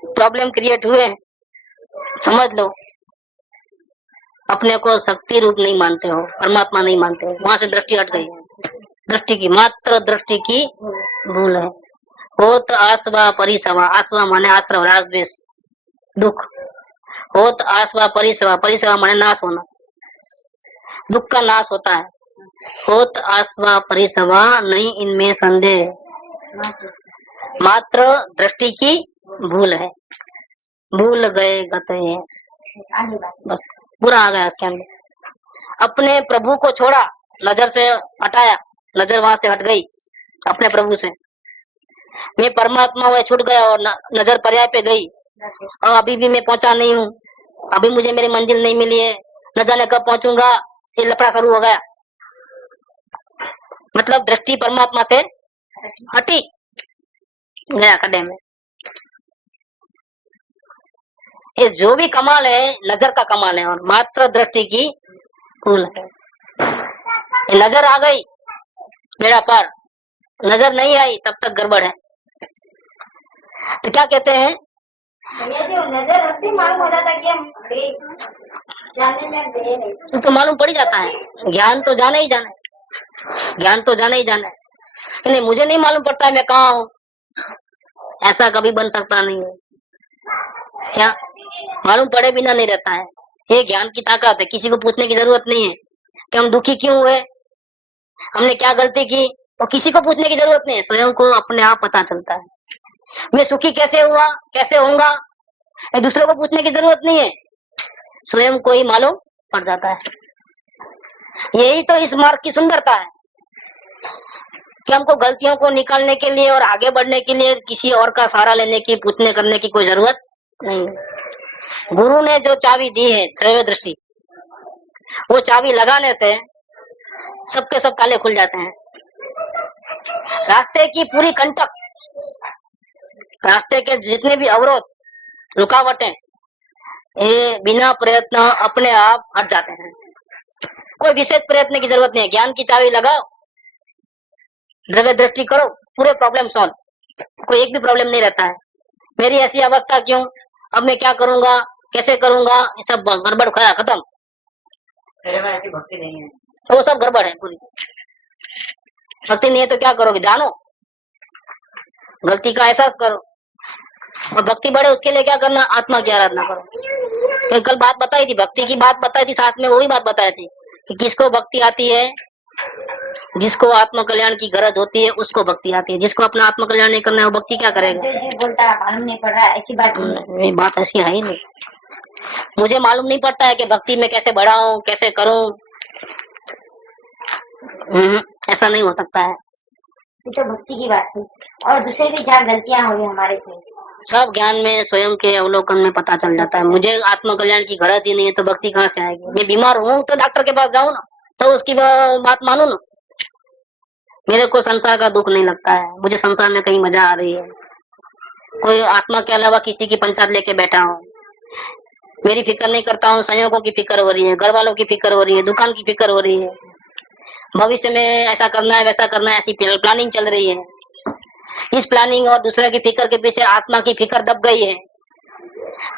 प्रॉब्लम क्रिएट हुए। समझ लो, अपने को शक्ति रूप नहीं मानते हो, परमात्मा नहीं मानते हो, वहां से दृष्टि हट गई है। दृष्टि की, मात्र दृष्टि की भूल है। होत आसवा परिसवा, आसवा माने आश्रव, राग द्वेष, दुख। होत आसवा परिसवा, परिसवा माने नाश होना, दुख का नाश होता है। होत आसवा परिसवा नहीं इनमें संदेह, मात्र दृष्टि की भूल है। भूल गए गए, बस बुरा आ गया उसके अंदर। अपने प्रभु को छोड़ा, नजर से हटाया, नजर वहां से हट गई अपने प्रभु से। मैं परमात्मा हुआ छूट गया और नजर पर्याय पे गई, और अभी भी मैं पहुंचा नहीं हूँ, अभी मुझे मेरी मंजिल नहीं मिली है, न जाने कब पहुंचूंगा। ये लफड़ा शुरू हो गया, मतलब दृष्टि परमात्मा से हटी, गया खड्डे में। ये जो भी कमाल है नजर का कमाल है, और मात्र दृष्टि की भूल है। ये नजर आ गई बेड़ा पार, नजर नहीं आई तब तक गड़बड़ है। तो क्या कहते हैं, नजर हटती मालूम हो जाता कि हम जानने में दे नहीं। तो मालूम पड़ ही जाता है, ज्ञान तो जाने ही जाने, ज्ञान तो जाने ही जाने। नहीं, मुझे नहीं मालूम पड़ता है मैं कहाँ हूँ, ऐसा कभी बन सकता नहीं है। क्या मालूम पड़े बिना नहीं रहता है, ये ज्ञान की ताकत है। किसी को पूछने की जरूरत नहीं है कि हम दुखी क्यों हुए, हमने क्या गलती की, और किसी को पूछने की जरूरत नहीं है, स्वयं को अपने आप पता चलता है। मैं सुखी कैसे हुआ, कैसे होऊंगा, दूसरों को पूछने की जरूरत नहीं है, स्वयं को ही मालूम पड़ जाता है। यही तो इस मार्ग की सुंदरता है कि हमको गलतियों को निकालने के लिए और आगे बढ़ने के लिए किसी और का सहारा लेने की, पूछने करने की कोई जरूरत नहीं। गुरु ने जो चाबी दी है त्रैव दृष्टि, वो चाबी लगाने से सबके सब ताले खुल जाते हैं। रास्ते की पूरी कंटक, रास्ते के जितने भी अवरोध, रुकावटें, ये बिना प्रयत्न अपने आप हट जाते हैं। कोई विशेष प्रयत्न की जरूरत नहीं है। ज्ञान की चाबी लगाओ, द्रव्य दृष्टि करो, पूरे प्रॉब्लम सॉल्व। कोई एक भी प्रॉब्लम नहीं रहता है। मेरी ऐसी अवस्था क्यों, अब मैं क्या करूंगा, कैसे करूंगा, ये सब गड़बड़ खत्म। मेरे में ऐसी भक्ति नहीं है, तो वो सब गड़बड़ है पूरी। भक्ति नहीं है तो क्या करोगे, जानो, गलती का एहसास करो, और भक्ति बढ़े उसके लिए क्या करना, आत्मा की आराधना करो। तो कल बात बताई थी, भक्ति की बात बताई थी, साथ में वही बात बताई थी कि किसको भक्ति आती है, जिसको आत्म कल्याण की गरज होती है उसको भक्ति आती है। जिसको अपना आत्म कल्याण नहीं करना है वो भक्ति क्या करेगा। बोलता है मालूम नहीं पड़ रहा, ऐसी बात नहीं। ये बात ऐसी है ही नहीं। मुझे मालूम नहीं पड़ता है कि भक्ति में कैसे बढ़ाऊं, कैसे करूं, ऐसा नहीं हो सकता है। ये तो भक्ति की बात है, और दूसरे भी जहाँ गलतियाँ हुई हमारे से, सब ज्ञान में स्वयं के अवलोकन में पता चल जाता है। मुझे आत्म कल्याण की गरज ही नहीं है तो भक्ति कहाँ से आएगी। मैं बीमार हूँ तो डॉक्टर के पास जाऊँ ना, तो उसकी बात मानू ना। मेरे को संसार का दुख नहीं लगता है, मुझे संसार में कहीं मजा आ रही है। कोई आत्मा के अलावा किसी की पंचायत लेके बैठा हूँ, मेरी फिक्र नहीं करता हूँ। संयोगों की फिक्र हो रही है, घर वालों की फिक्र हो रही है, दुकान की फिक्र हो रही है, भविष्य में ऐसा करना है वैसा करना है, ऐसी प्लानिंग चल रही है। इस प्लानिंग और दूसरे की फिक्र के पीछे आत्मा की फिक्र दब गई है।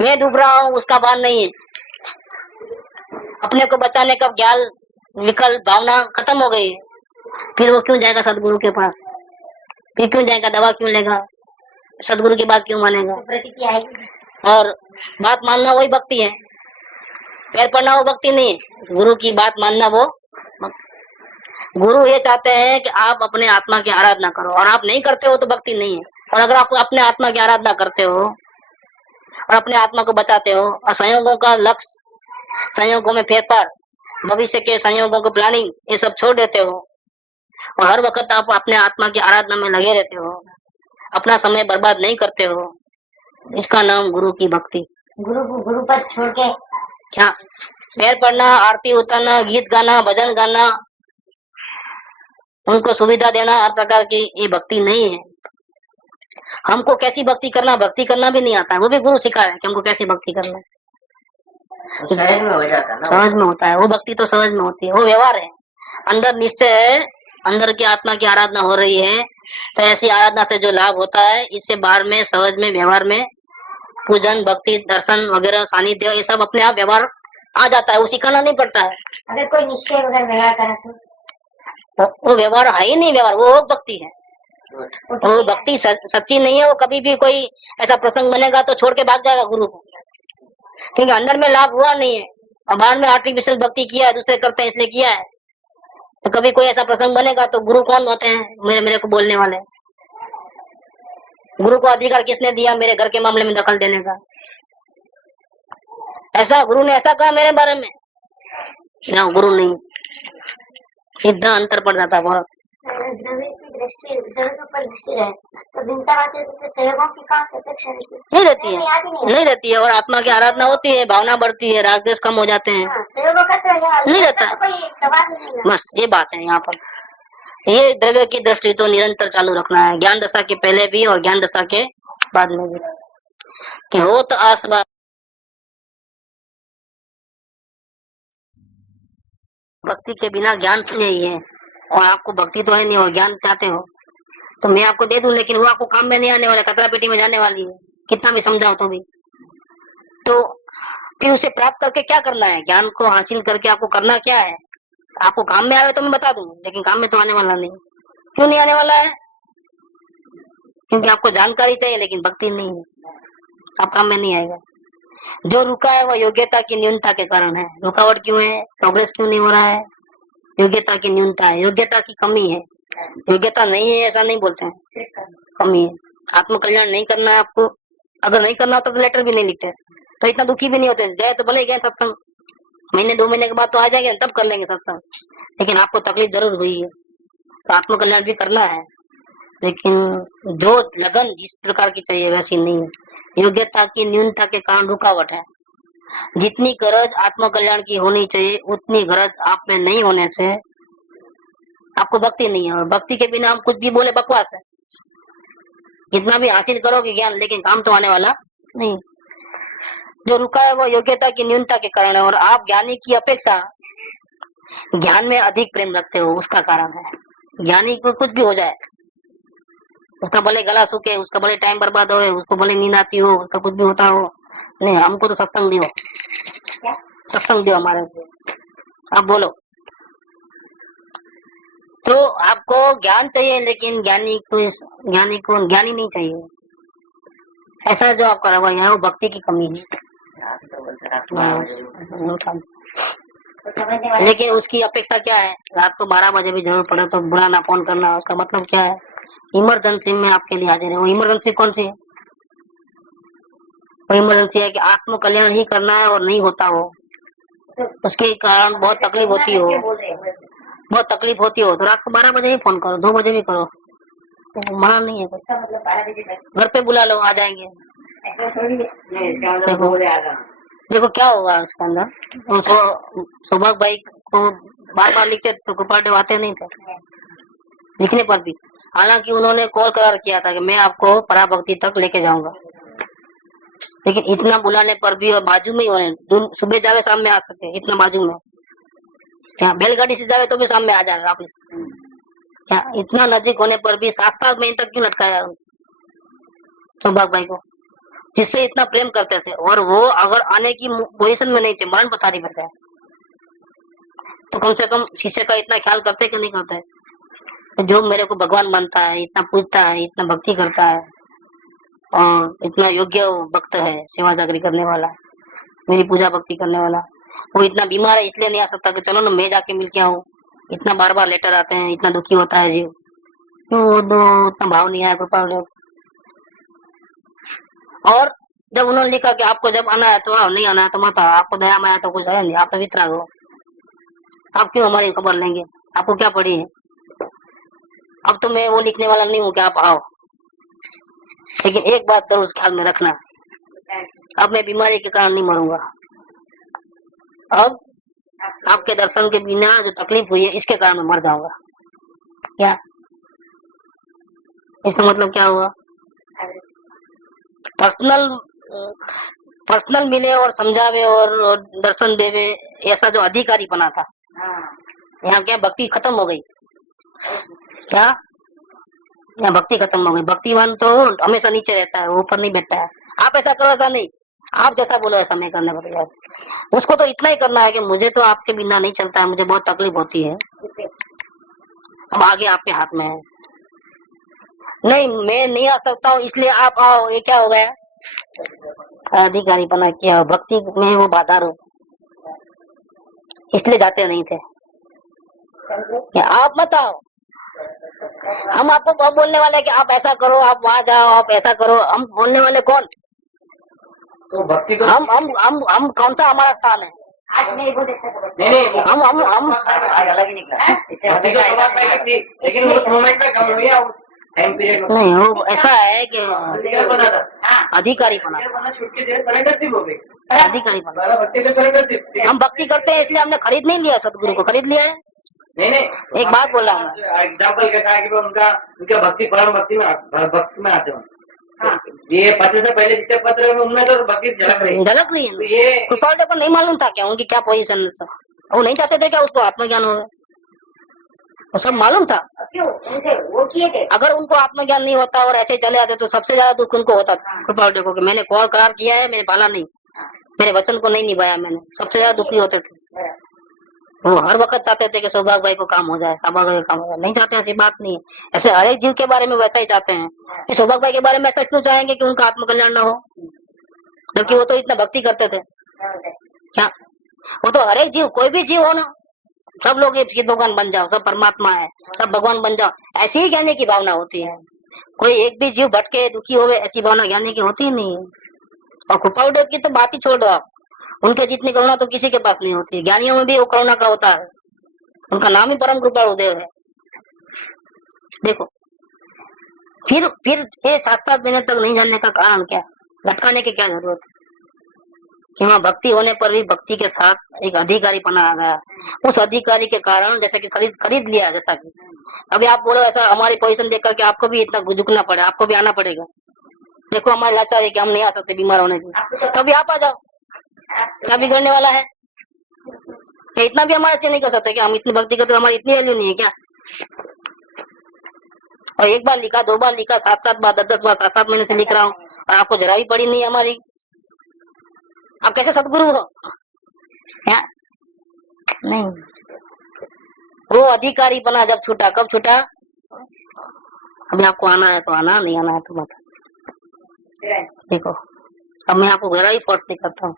मैं डूब रहा हूँ, उसका भान नहीं है। अपने को बचाने का ज्ञान, विकल्प, भावना खत्म हो गई है। फिर वो क्यों जाएगा सदगुरु के पास, फिर क्यों जाएगा, दवा क्यों लेगा, सदगुरु की बात क्यों मानेगा। प्रतिक्रिया आएगी। और बात मानना वही भक्ति है, पैर पड़ना वो भक्ति नहीं है। गुरु की बात मानना वो, गुरु ये चाहते हैं कि आप अपने आत्मा की आराधना करो, और आप नहीं करते हो तो भक्ति नहीं है। और अगर आप अपने आत्मा की आराधना करते हो और अपने आत्मा को बचाते हो, और संयोगों का लक्ष्य, संयोगों में फेरफार, भविष्य के संयोगों को प्लानिंग, ये सब छोड़ देते हो और हर वक्त आप अपने आत्मा की आराधना में लगे रहते हो, अपना समय बर्बाद नहीं करते हो। इसका नाम गुरु की भक्ति। गुरु पद छोड़ के क्या पैर पड़ना, आरती उतारना, गीत गाना, भजन गाना, उनको सुविधा देना हर प्रकार की, ये भक्ति नहीं है। हमको कैसी भक्ति करना भी नहीं आता है, वो भी गुरु सिखाया है कि हमको कैसी भक्ति करना है। सहज में हो जाता है ना। सहज में होता है वो भक्ति, तो सहज में होती है, वो व्यवहार है, अंदर निश्चय है, अंदर की आत्मा की आराधना हो रही है, तो ऐसी आराधना से जो लाभ होता है, इससे बाहर में सहज में व्यवहार में पूजन, भक्ति, दर्शन वगैरह, सानिध्य, ये सब अपने आप व्यवहार आ जाता है, वो सिखाना नहीं पड़ता है। अगर कोई निश्चय वगैरह व्यवहार करा तो वो व्यवहार है ही नहीं, व्यवहार वो भक्ति है। वो भक्ति सच्ची नहीं है। वो कभी भी कोई ऐसा प्रसंग बनेगा तो छोड़ के भाग जाएगा गुरु को, क्योंकि अंदर में लाभ हुआ नहीं है और बाहर में आर्टिफिशियल भक्ति किया है, दूसरे करते हैं इसलिए किया है। तो कभी कोई ऐसा प्रसंग बनेगा तो गुरु कौन होते हैं मेरे को बोलने वाले? गुरु को अधिकार किसने दिया मेरे घर के मामले में दखल देने का? ऐसा गुरु ने ऐसा कहा मेरे बारे में? ना, गुरु नहीं, सीधा अंतर पड़ जाता बहुत। द्रव्य की दृष्टि, द्रव्य के ऊपर दृष्टि रहे तो भिन्नतावासी तो सहयोगों की कहाँ से अपेक्षा रहती है? नहीं रहती है, याद ही नहीं रहती है। और आत्मा की आराधना होती है, भावना बढ़ती है, राग द्वेष कम हो जाते हैं। हाँ, सहयोगों का तो यार नहीं रहता है। तो कोई सवाल ही नहीं है। बस ये बात है यहाँ पर। ये द्रव्य की दृष्टि तो निरंतर चालू रखना है, ज्ञान दशा के पहले भी और ज्ञान दशा के बाद में भी, कि हो तो आसवा भक्ति के बिना ज्ञान नहीं है, और आपको भक्ति तो है नहीं और ज्ञान चाहते हो तो मैं आपको दे दूं, लेकिन वो आपको काम में नहीं आने वाला, कचरा पेटी में जाने वाली है, कितना भी समझाओ तो भी। तो फिर उसे प्राप्त करके क्या करना है? ज्ञान को हासिल करके आपको करना क्या है? आपको काम में आवे तो मैं बता दूं, लेकिन काम में तो आने वाला नहीं। क्यों नहीं आने वाला है? क्योंकि आपको जानकारी चाहिए लेकिन भक्ति नहीं है, आप काम में नहीं आएगा। जो रुका है वह योग्यता की न्यूनता के कारण है। रुकावट क्यों है? प्रोग्रेस क्यों नहीं हो रहा है? योग्यता की न्यूनता है, योग्यता की कमी है। योग्यता नहीं है ऐसा नहीं बोलते हैं, कमी है। आत्म कल्याण नहीं करना है आपको, अगर नहीं करना होता तो लेटर भी नहीं लिखते, तो इतना दुखी भी नहीं होते। गए तो भले गए सत्संग, महीने 2 महीने के बाद तो आ जाएंगे, तब कर लेंगे सत्संग, लेकिन आपको तकलीफ जरूर हुई है। तो आत्म कल्याण भी करना है, लेकिन जो लगन जिस प्रकार की चाहिए वैसी नहीं है। योग्यता की न्यूनता के कारण रुकावट है। जितनी गरज आत्म कल्याण की होनी चाहिए उतनी गरज आप में नहीं होने से आपको भक्ति नहीं है, और भक्ति के बिना हम कुछ भी बोले बकवास है। जितना भी हासिल करोगे ज्ञान, लेकिन काम तो आने वाला नहीं। जो रुका है वो योग्यता की न्यूनता के कारण है, और आप ज्ञानी की अपेक्षा ज्ञान में अधिक प्रेम रखते हो, उसका कारण है। ज्ञानी को कुछ भी हो जाए, उसका भले गला सूखे, उसका भले टाइम बर्बाद हो, उसको भले नींद आती हो, उसका कुछ भी होता हो, नहीं हमको तो सत्संग दियो, सत्संग दियो हमारे को। अब बोलो, तो आपको ज्ञान चाहिए, लेकिन ज्ञानी नहीं चाहिए। ऐसा जो आपका रवैया है वो भक्ति की कमी है। लेकिन उसकी अपेक्षा क्या है? रात को 12 बजे भी जरूर पड़े तो बुरा ना फोन करना, उसका मतलब क्या है? इमरजेंसी में आपके लिए हाजिर है। वो इमरजेंसी कौन सी है? वो इमरजेंसी है कि आत्म कल्याण ही करना है और नहीं होता हो, उसके कारण बहुत तकलीफ होती हो, बहुत तकलीफ होती हो, तो रात को 12 बजे ही फोन करो, 2 बजे भी करो, तो मना नहीं है। घर पे बुला लो, आ जाएंगे। देखो क्या होगा उसके अंदर। सौभाग्य भाई को बार बार लिखते तो कृपाटेव आते नहीं थे, लिखने पर भी। हालांकि उन्होंने कॉल करार किया था कि मैं आपको पराभक्ति तक लेके जाऊंगा, लेकिन इतना बुलाने पर भी, और बाजू में ही होने, सुबह जावे शाम में आ सकते, इतना बाजू में, क्या बैलगाड़ी से जावे तो भी शाम में आ जाए वापिस, क्या इतना नजीक होने पर भी 7 महीने तक क्यों लटकाया सौभाग्य भाई को, जिससे इतना प्रेम करते थे। और वो अगर आने की पोजीशन में नहीं थे, मरण पथारी पर थे, तो कम से कम शिष्य का इतना ख्याल करते कि नहीं करते? जो मेरे को भगवान मानता है, इतना पूजता है, इतना भक्ति करता है और इतना योग्य भक्त है, सेवा जागरी करने वाला, मेरी पूजा भक्ति करने वाला, वो इतना बीमार है इसलिए नहीं आ सकता कि चलो ना मैं जाके मिल के आऊँ। इतना बार बार लेटर आते हैं, इतना दुखी होता है जीव, क्यों? वो उतना भाव नहीं आया कृपा। और जब उन्होंने लिखा कि आपको जब आना है तो आओ, नहीं आना है तो मत आओ, आपको दया में आया तो कुछ है नहीं, आप तो वितराग हो, आप क्यों हमारी खबर लेंगे, आपको क्या पड़ी है। अब तो मैं वो लिखने वाला नहीं हूँ कि आप आओ, लेकिन एक बात जरूर ख्याल में रखना, अब मैं बीमारी के कारण नहीं मरूंगा, अब आपके दर्शन के बिना जो तकलीफ हुई है इसके कारण मैं मर जाऊंगा। क्या इसका मतलब क्या हुआ? पर्सनल मिले और समझावे और दर्शन देवे, ऐसा जो अधिकारी बना था, यहाँ क्या भक्ति खत्म हो गई? क्या यहाँ भक्ति खत्म हो गई? भक्तिवान तो हमेशा नीचे रहता है, ऊपर नहीं बैठता है। आप ऐसा करो, ऐसा नहीं, आप जैसा बोलो ऐसा मैं करने को तैयार। उसको तो इतना ही करना है कि मुझे तो आपके बिना नहीं चलता है, मुझे बहुत तकलीफ होती है, अब आगे आपके हाथ में है। नहीं मैं नहीं आ सकता हूँ इसलिए आप आओ, ये क्या हो गया? अधिकारी बना किया, भक्ति में वो बाधा रो, इसलिए जाते नहीं थे। आप मत आओ, हम आपको बहुत बोलने वाले कि आप ऐसा करो, आप वहाँ जाओ, आप ऐसा करो, हम बोलने वाले कौन? तो भक्ति तो हम कौन सा हमारा स्थान है? आज नहीं बोले नहीं हम आज अलग ही निकला, भक्ति तो प्रभात भाई की थी, लेकिन उस मोमेंट में कम हुई टाइम पीरियड में नहीं, वो ऐसा है कि अधिकारी बना था, अधिकारी बना, बना छूट के जो सरेंडरशिप हो गई, अधिकारी बना। सारा भक्ति का सरेंडरशिप। हम भक्ति करते हैं इसलिए हमने खरीद नहीं लिया, सतगुरु को खरीद लिया है। नहीं एक बात बोला मैं, एग्जाम्पल कैसा है कि उनका भक्ति परम भक्ति में आते हैं। ये पत्र से पहले जितने पत्र हैं उनमें तो भक्ति झलक रही है। तो ये कृपाल को नहीं मालूम था क्या उनकी क्या पोजीशन था, वो नहीं चाहते थे क्या उसको आत्मज्ञान हो, वो सब मालूम था। क्यों उनसे वो किए थे? अगर उनको आत्मज्ञान नहीं होता और ऐसे चले आते तो सबसे ज्यादा दुख उनको होता था। कृपाल को कि मैंने कौर करार किया है, मैंने पाला नहीं, मेरे वचन को नहीं निभाया मैंने, सबसे ज्यादा दुखी होते थे। वो हर वक्त चाहते थे कि सौभाग्य भाई को काम हो जाए, सौभाग्य भाई को काम हो जाए। नहीं चाहते, ऐसी बात नहीं है। ऐसे हर एक जीव के बारे में वैसा ही चाहते हैं। सौभाग्य भाई के बारे में ऐसा क्यों चाहेंगे कि उनका आत्मकल्याण न हो, जबकि वो तो इतना भक्ति करते थे। क्या वो तो हर एक जीव, कोई भी जीव हो ना, सब लोग ये भगवान बन जाओ, सब परमात्मा है, सब भगवान बन जाओ, ऐसी ही ज्ञानी की भावना होती है। कोई एक भी जीव भटके दुखी होवे ऐसी भावना ज्ञानी की होती ही नहीं है। और कृपाल देव की तो बात ही छोड़ दो आप, उनके जितनी करुणा तो किसी के पास नहीं होती। ज्ञानियों में भी वो करुणा का होता है, उनका नाम ही परम कृपालु देव है। देखो फिर ये 7-7 महीने तक नहीं जानने का कारण क्या, लटकाने की क्या जरूरत है? कि वहाँ भक्ति होने पर भी भक्ति के साथ एक अधिकारी बना आ गया। उस अधिकारी के कारण जैसे कि खरीद लिया, जैसा कि अभी आप बोलो ऐसा हमारी पोजीशन देख करके आपको भी इतना झुकना पड़े, आपको भी आना पड़ेगा। देखो हमारी लाचार है कि हम नहीं आ सकते बीमार होने की, तभी आप आ जाओ, क्या बिगड़ने वाला है? क्या इतना भी हमारे से नहीं कर सकते? क्या हम इतनी भक्ति करते, हमारी इतनी वैल्यू नहीं है क्या? और एक बार लिखा, 2 बार लिखा, 7-7 बार, 10-10 बार, 7-7 महीने से लिख रहा हूँ और आपको जरा भी पड़ी नहीं है हमारी। आप कैसे सदगुरु हो? क्या नहीं, वो अधिकारी बना जब छूटा, कब छूटा? अभी आपको आना है तो आना, नहीं आना है तो मत। देखो अब मैं आपको जरा ही फोर्स नहीं करता हूँ,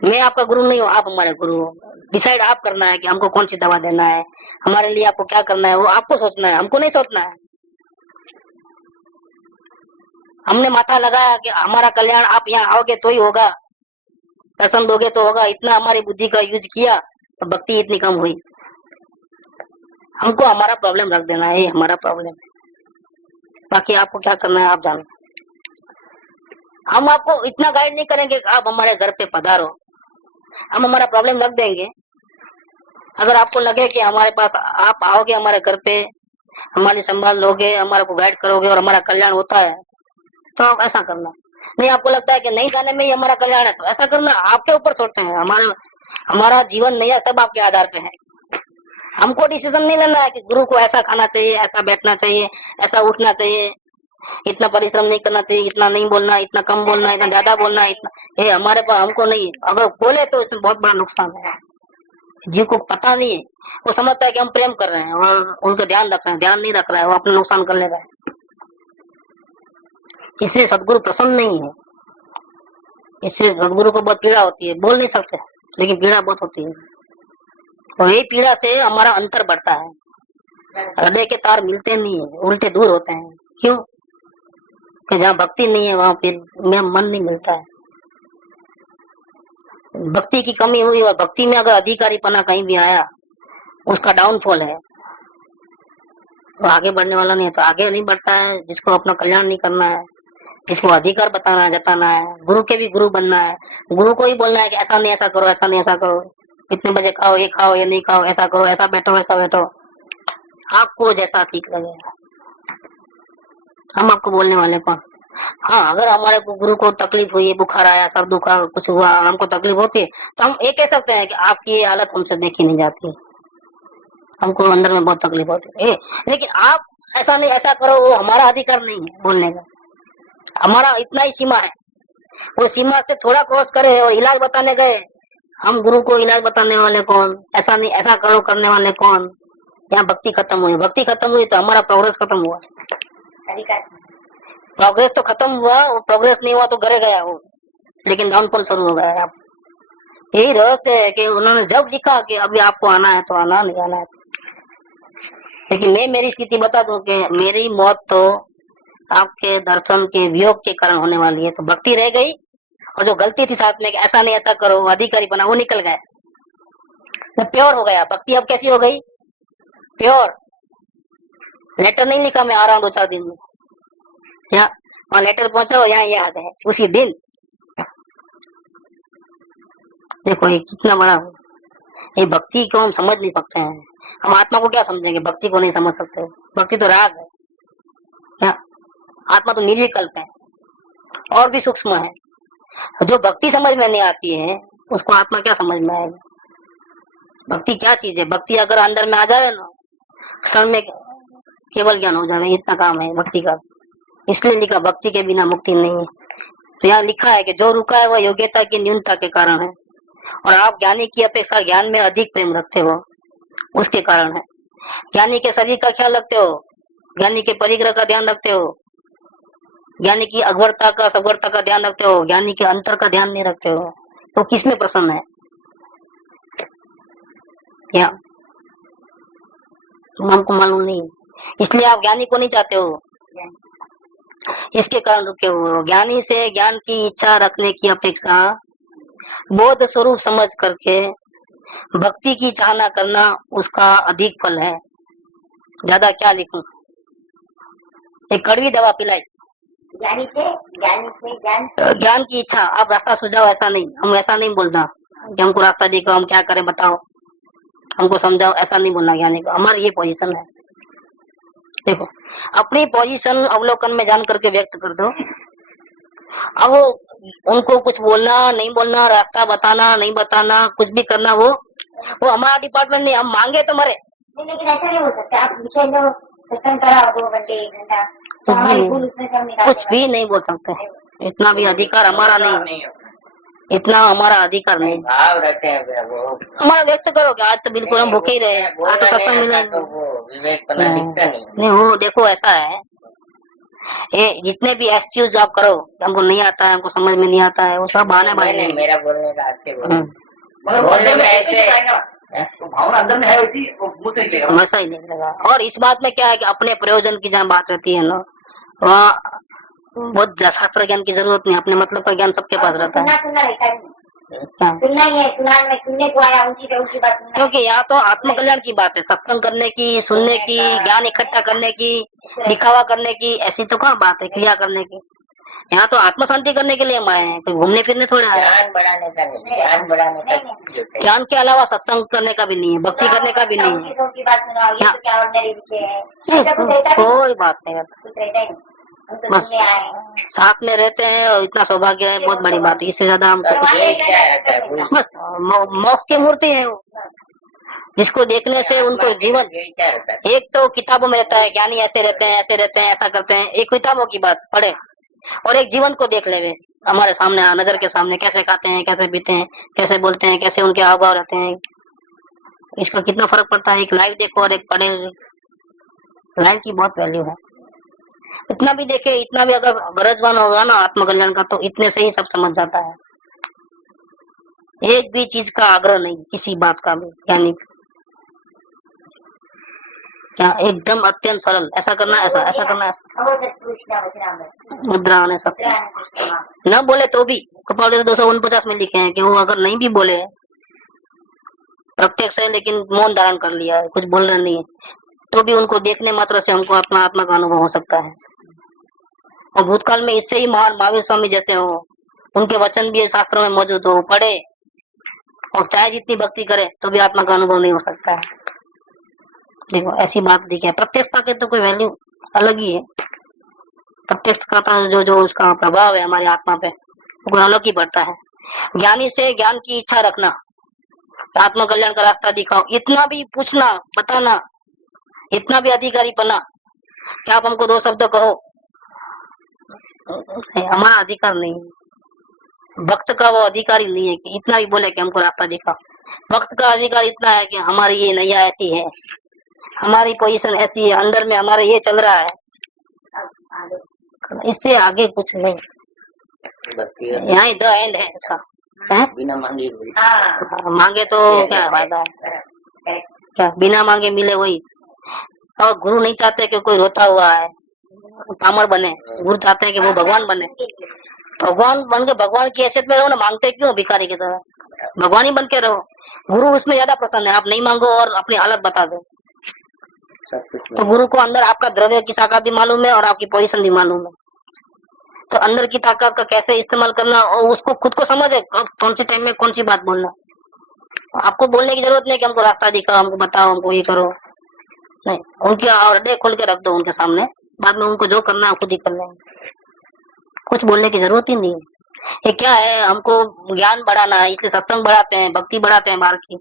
मैं आपका गुरु नहीं हूँ, आप हमारे गुरु हो। डिसाइड आप करना है कि हमको कौन सी दवा देना है, हमारे लिए आपको क्या करना है, वो आपको सोचना है, हमको नहीं सोचना है। हमने माथा लगाया कि हमारा कल्याण आप यहाँ आओगे तो ही होगा, दर्शन दोगे तो होगा, इतना हमारी बुद्धि का यूज किया तो भक्ति इतनी कम हुई। हमको हमारा प्रॉब्लम रख देना है, ये हमारा प्रॉब्लम है, बाकी आपको क्या करना है आप जानो। हम आपको इतना गाइड नहीं करेंगे कि आप हमारे घर पे पधारो, हम हमारा प्रॉब्लम रख देंगे। अगर आपको लगे कि हमारे पास आप आओगे, हमारे घर पे हमारी संभाल लोगे, हमारे को गाइड करोगे और हमारा कल्याण होता है तो आप ऐसा करना। नहीं आपको लगता है कि नहीं जाने में ही हमारा कल्याण है तो ऐसा करना, आपके ऊपर छोड़ते हैं। हमारा जीवन नहीं है, सब आपके आधार पे है। हमको डिसीजन नहीं लेना है कि गुरु को ऐसा खाना चाहिए, ऐसा बैठना चाहिए, ऐसा उठना चाहिए, इतना परिश्रम नहीं करना चाहिए, इतना नहीं बोलना, इतना कम बोलना, इतना ज्यादा बोलना, इतना ये हमारे पास हमको नहीं। अगर बोले तो इसमें बहुत बड़ा नुकसान है। जीव को पता नहीं है, वो समझता है कि हम प्रेम कर रहे हैं और उनको ध्यान रख रहे हैं, ध्यान नहीं रख रहा है, वो अपना नुकसान कर ले रहा है। इसलिए सदगुरु प्रसन्न नहीं है, इससे सदगुरु को बहुत पीड़ा होती है। बोल नहीं सकते लेकिन पीड़ा बहुत होती है, और यही पीड़ा से हमारा अंतर बढ़ता है। हृदय के तार मिलते नहीं है, उल्टे दूर होते हैं। क्यों? कि जहाँ भक्ति नहीं है वहां फिर मेरा मन नहीं मिलता है। भक्ति की कमी हुई और भक्ति में अगर अधिकारीपना कहीं भी आया उसका डाउनफॉल है, तो आगे बढ़ने वाला नहीं है। तो आगे नहीं बढ़ता है जिसको अपना कल्याण नहीं करना है, जिसको अधिकार बताना जताना है, गुरु के भी गुरु बनना है, गुरु को ही बोलना है कि ऐसा नहीं ऐसा करो, ऐसा नहीं ऐसा करो, इतने बजे खाओ ये नहीं खाओ, ऐसा करो, ऐसा बैठो, आपको जैसा ठीक लगेगा। हम आपको बोलने वाले कौन? हाँ, अगर हमारे को गुरु को तकलीफ हुई है, बुखार आया, सर दुखा, कुछ हुआ, हमको तकलीफ होती है, तो हम ये कह सकते हैं कि आपकी ये हालत हमसे देखी नहीं जाती, हमको अंदर में बहुत तकलीफ होती है। लेकिन आप ऐसा नहीं ऐसा करो, वो हमारा अधिकार नहीं है बोलने का। हमारा इतना ही सीमा है, वो सीमा से थोड़ा क्रॉस करे और इलाज बताने गए, हम गुरु को इलाज बताने वाले कौन? ऐसा नहीं ऐसा करो करने वाले कौन? यहाँ भक्ति खत्म हुई, भक्ति खत्म हुई तो हमारा प्रोग्रेस खत्म हुआ। प्रोग्रेस तो खत्म हुआ, वो प्रोग्रेस नहीं हुआ तो घरे गया वो, लेकिन डाउनफॉल शुरू हो गया। यही रहस्य है कि उन्होंने जब लिखा कि अभी आपको आना है तो आना, नहीं आना है। लेकिन मैं मेरी स्थिति बता दूं कि मेरी मौत तो आपके दर्शन के वियोग के कारण होने वाली है। तो भक्ति रह गई और जो गलती थी साथ में कि ऐसा नहीं ऐसा करो, अधिकारी बना, वो निकल गया, तो प्योर हो गया। भक्ति अब कैसी हो गई? प्योर। लेटर नहीं लिखा मैं आ रहा हूँ 2-4 दिन में, या वहाँ लेटर पहुंचाओ, यहाँ ये आ गए उसी दिन। देखो ये कितना बड़ा, ये भक्ति को हम समझ नहीं सकते हैं। हम आत्मा को क्या समझेंगे, भक्ति को नहीं समझ सकते। भक्ति तो राग है, क्या? आत्मा तो निर्विकल्प है और भी सूक्ष्म है। जो भक्ति समझ में नहीं आती है उसको आत्मा क्या समझ में आएगा? भक्ति क्या चीज है? भक्ति अगर अंदर में आ जाए ना, क्षण में केवल ज्ञान हो जाए, इतना काम है भक्ति का। इसलिए लिखा भक्ति के बिना मुक्ति नहीं है। तो यहाँ लिखा है कि जो रुका है वह योग्यता की न्यूनता के कारण है, और आप ज्ञानी की अपेक्षा ज्ञान में अधिक प्रेम रखते हो, उसके कारण है। ज्ञानी के शरीर का ख्याल रखते हो, ज्ञानी के परिग्रह का ध्यान रखते हो, ज्ञानी की अगवरता का सगवरता का ध्यान रखते हो, ज्ञानी के अंतर का ध्यान नहीं रखते हो, तो किसमें प्रसन्न है? क्या तुम हमको मालूम नहीं, इसलिए आप ज्ञानी को नहीं चाहते हो, इसके कारण रुके हो। ज्ञानी से ज्ञान की इच्छा रखने की अपेक्षा बोध स्वरूप समझ करके भक्ति की चाहना करना उसका अधिक फल है। ज्यादा क्या लिखूं? एक कड़वी दवा पिलाई, ज्ञान की इच्छा। आप रास्ता सुझाओ, ऐसा नहीं, हम ऐसा नहीं बोलना कि हमको रास्ता दिखाओ, हम क्या करें बताओ, हमको समझाओ, ऐसा नहीं बोलना ज्ञानी को। हमारी ये पोजीशन है। देखो, अपनी पोजीशन अवलोकन में जान करके व्यक्त कर दो। अब उनको कुछ बोलना नहीं बोलना, रास्ता बताना नहीं बताना, कुछ भी करना, वो हमारा डिपार्टमेंट नहीं। हम मांगे तो मरे, लेकिन ऐसा नहीं हो सकता। आप विषय लो, सत्संग कराओ 2 घंटे 1 घंटा, तो हमारी भूल उसमें से हम निकाल कुछ भी नहीं बोल सकते। इतना भी अधिकार हमारा नहीं, इतना हमारा अधिकार नहीं। भाव रखते हैं वो, हमारा व्यक्त करो कि आज तो बिल्कुल हम भूखे ही रहे, आज तो सत्संग मिला नहीं। वो देखो ऐसा है, ये जितने भी एक्सक्यूज आप करो, हमको नहीं आता है, हमको समझ में नहीं आता है, वो सब बहाने बाजी। मेरा बोलने का बोलने में ऐसे भावना अंदर में है, वैसी मुंह से निकलेगा, वैसा ही निकलेगा। और इस बात में क्या है कि अपने प्रयोजन की जहाँ बात रहती है ना, वहाँ बहुत शास्त्र ज्ञान की जरूरत नहीं, अपने मतलब का ज्ञान सबके पास रहता है। सुनना रहता है, सुनना ही है, सुनने को आया उनकी बात। क्योंकि यहाँ तो आत्मकल्याण की बात है, सत्संग करने की, सुनने की, ज्ञान इकट्ठा करने की, दिखावा करने की, ऐसी तो कहाँ बात है क्रिया करने की। यहाँ तो आत्म शांति करने के लिए हम आए हैं, कोई घूमने फिरने थोड़े आए। ज्ञान बढ़ाने का नहीं, ज्ञान बढ़ाने का, ज्ञान के अलावा सत्संग करने का भी नहीं है, भक्ति करने का भी नहीं है। कोई बात नहीं है, बस साथ में रहते हैं और इतना सौभाग्य है, बहुत बड़ी बात है। इससे ज्यादा हमको बस मोक्ष की मूर्ति है वो, जिसको देखने से उनको जीवन, एक तो किताबों में रहता है ज्ञानी ऐसे रहते हैं, ऐसे रहते हैं, ऐसा करते हैं, एक किताबों की बात पढ़े, और एक जीवन को देख ले हमारे सामने, नजर के सामने, कैसे खाते हैं, कैसे पीते हैं, कैसे बोलते हैं, कैसे उनके हाव भाव रहते हैं, इसका कितना फर्क पड़ता है। एक लाइव देखो और एक पढ़े, लाइव की बहुत वैल्यू है। इतना भी देखे, इतना भी अगर गरजवान होगा ना आत्मकल्याण का, तो इतने से ही सब समझ जाता है। एक भी चीज का आग्रह नहीं, किसी बात का भी, यानी क्या एकदम अत्यंत सरल, ऐसा करना ऐसा, ऐसा करना ऐसा, अवश्य पूछना बचना में मुद्रा आने सब मुद्रा न बोले तो भी कपाल 249 में लिखे हैं कि वो अगर नहीं भी बोले प्रत्यक्ष है लेकिन मौन धारण कर लिया है, कुछ बोल रहे नहीं है, तो भी उनको देखने मात्र से हमको अपना आत्मा का अनुभव हो सकता है। और भूतकाल में इससे ही महान महावीर स्वामी जैसे हो, उनके वचन भी शास्त्रों में मौजूद हो, पढ़े और चाहे जितनी भक्ति करे तो भी आत्मा का अनुभव नहीं हो सकता है। देखो ऐसी बात लिखी है। प्रत्यक्षता के तो कोई वैल्यू अलग ही है। प्रत्यक्ष का जो जो उसका प्रभाव है हमारी आत्मा पे वो अलग ही बढ़ता है। ज्ञानी से ज्ञान की इच्छा रखना, आत्मा कल्याण का रास्ता दिखाओ, इतना भी पूछना बताना, इतना भी अधिकारी बना कि आप हमको 2 शब्द कहो, हमारा अधिकार नहीं है। भक्त का वो अधिकारी नहीं है कि इतना भी बोले कि हमको रास्ता दिखाओ। भक्त का अधिकार इतना है कि हमारी ये नैया ऐसी है, हमारी पोजीशन ऐसी है, अंदर में हमारे ये चल रहा है, इससे आगे कुछ नहीं। यहाँ द एंड है इसका, है? बिना मांगे मांगे तो क्या फायदा है, क्या बिना मांगे मिले वही। और गुरु नहीं चाहते कि कोई रोता हुआ है पामर बने, गुरु चाहते हैं कि वो भगवान बने। भगवान बन के भगवान की हैसियत में रहो ना, मांगते क्यों भिखारी की तरह, भगवान ही बन के रहो। गुरु उसमें ज्यादा प्रसन्न है, आप नहीं मांगो और अपनी हालत बता दो। तो गुरु को अंदर आपका द्रव्य की ताकत भी मालूम है और आपकी पोजीशन भी मालूम है, तो अंदर की ताकत का कैसे इस्तेमाल करना और उसको खुद को समझ है कौन से टाइम में कौन सी बात बोलना। आपको बोलने की जरूरत नहीं कि हमको रास्ता दिखाओ, हमको बताओ, हमको ये करो, नहीं। उनके हृदय खोल के रख दो उनके सामने, बाद में उनको जो करना है खुद ही कर लेंगे, कुछ बोलने की जरूरत ही नहीं है। ये क्या है, हमको ज्ञान बढ़ाना है इसलिए सत्संग बढ़ाते हैं, भक्ति बढ़ाते हैं बाहर की,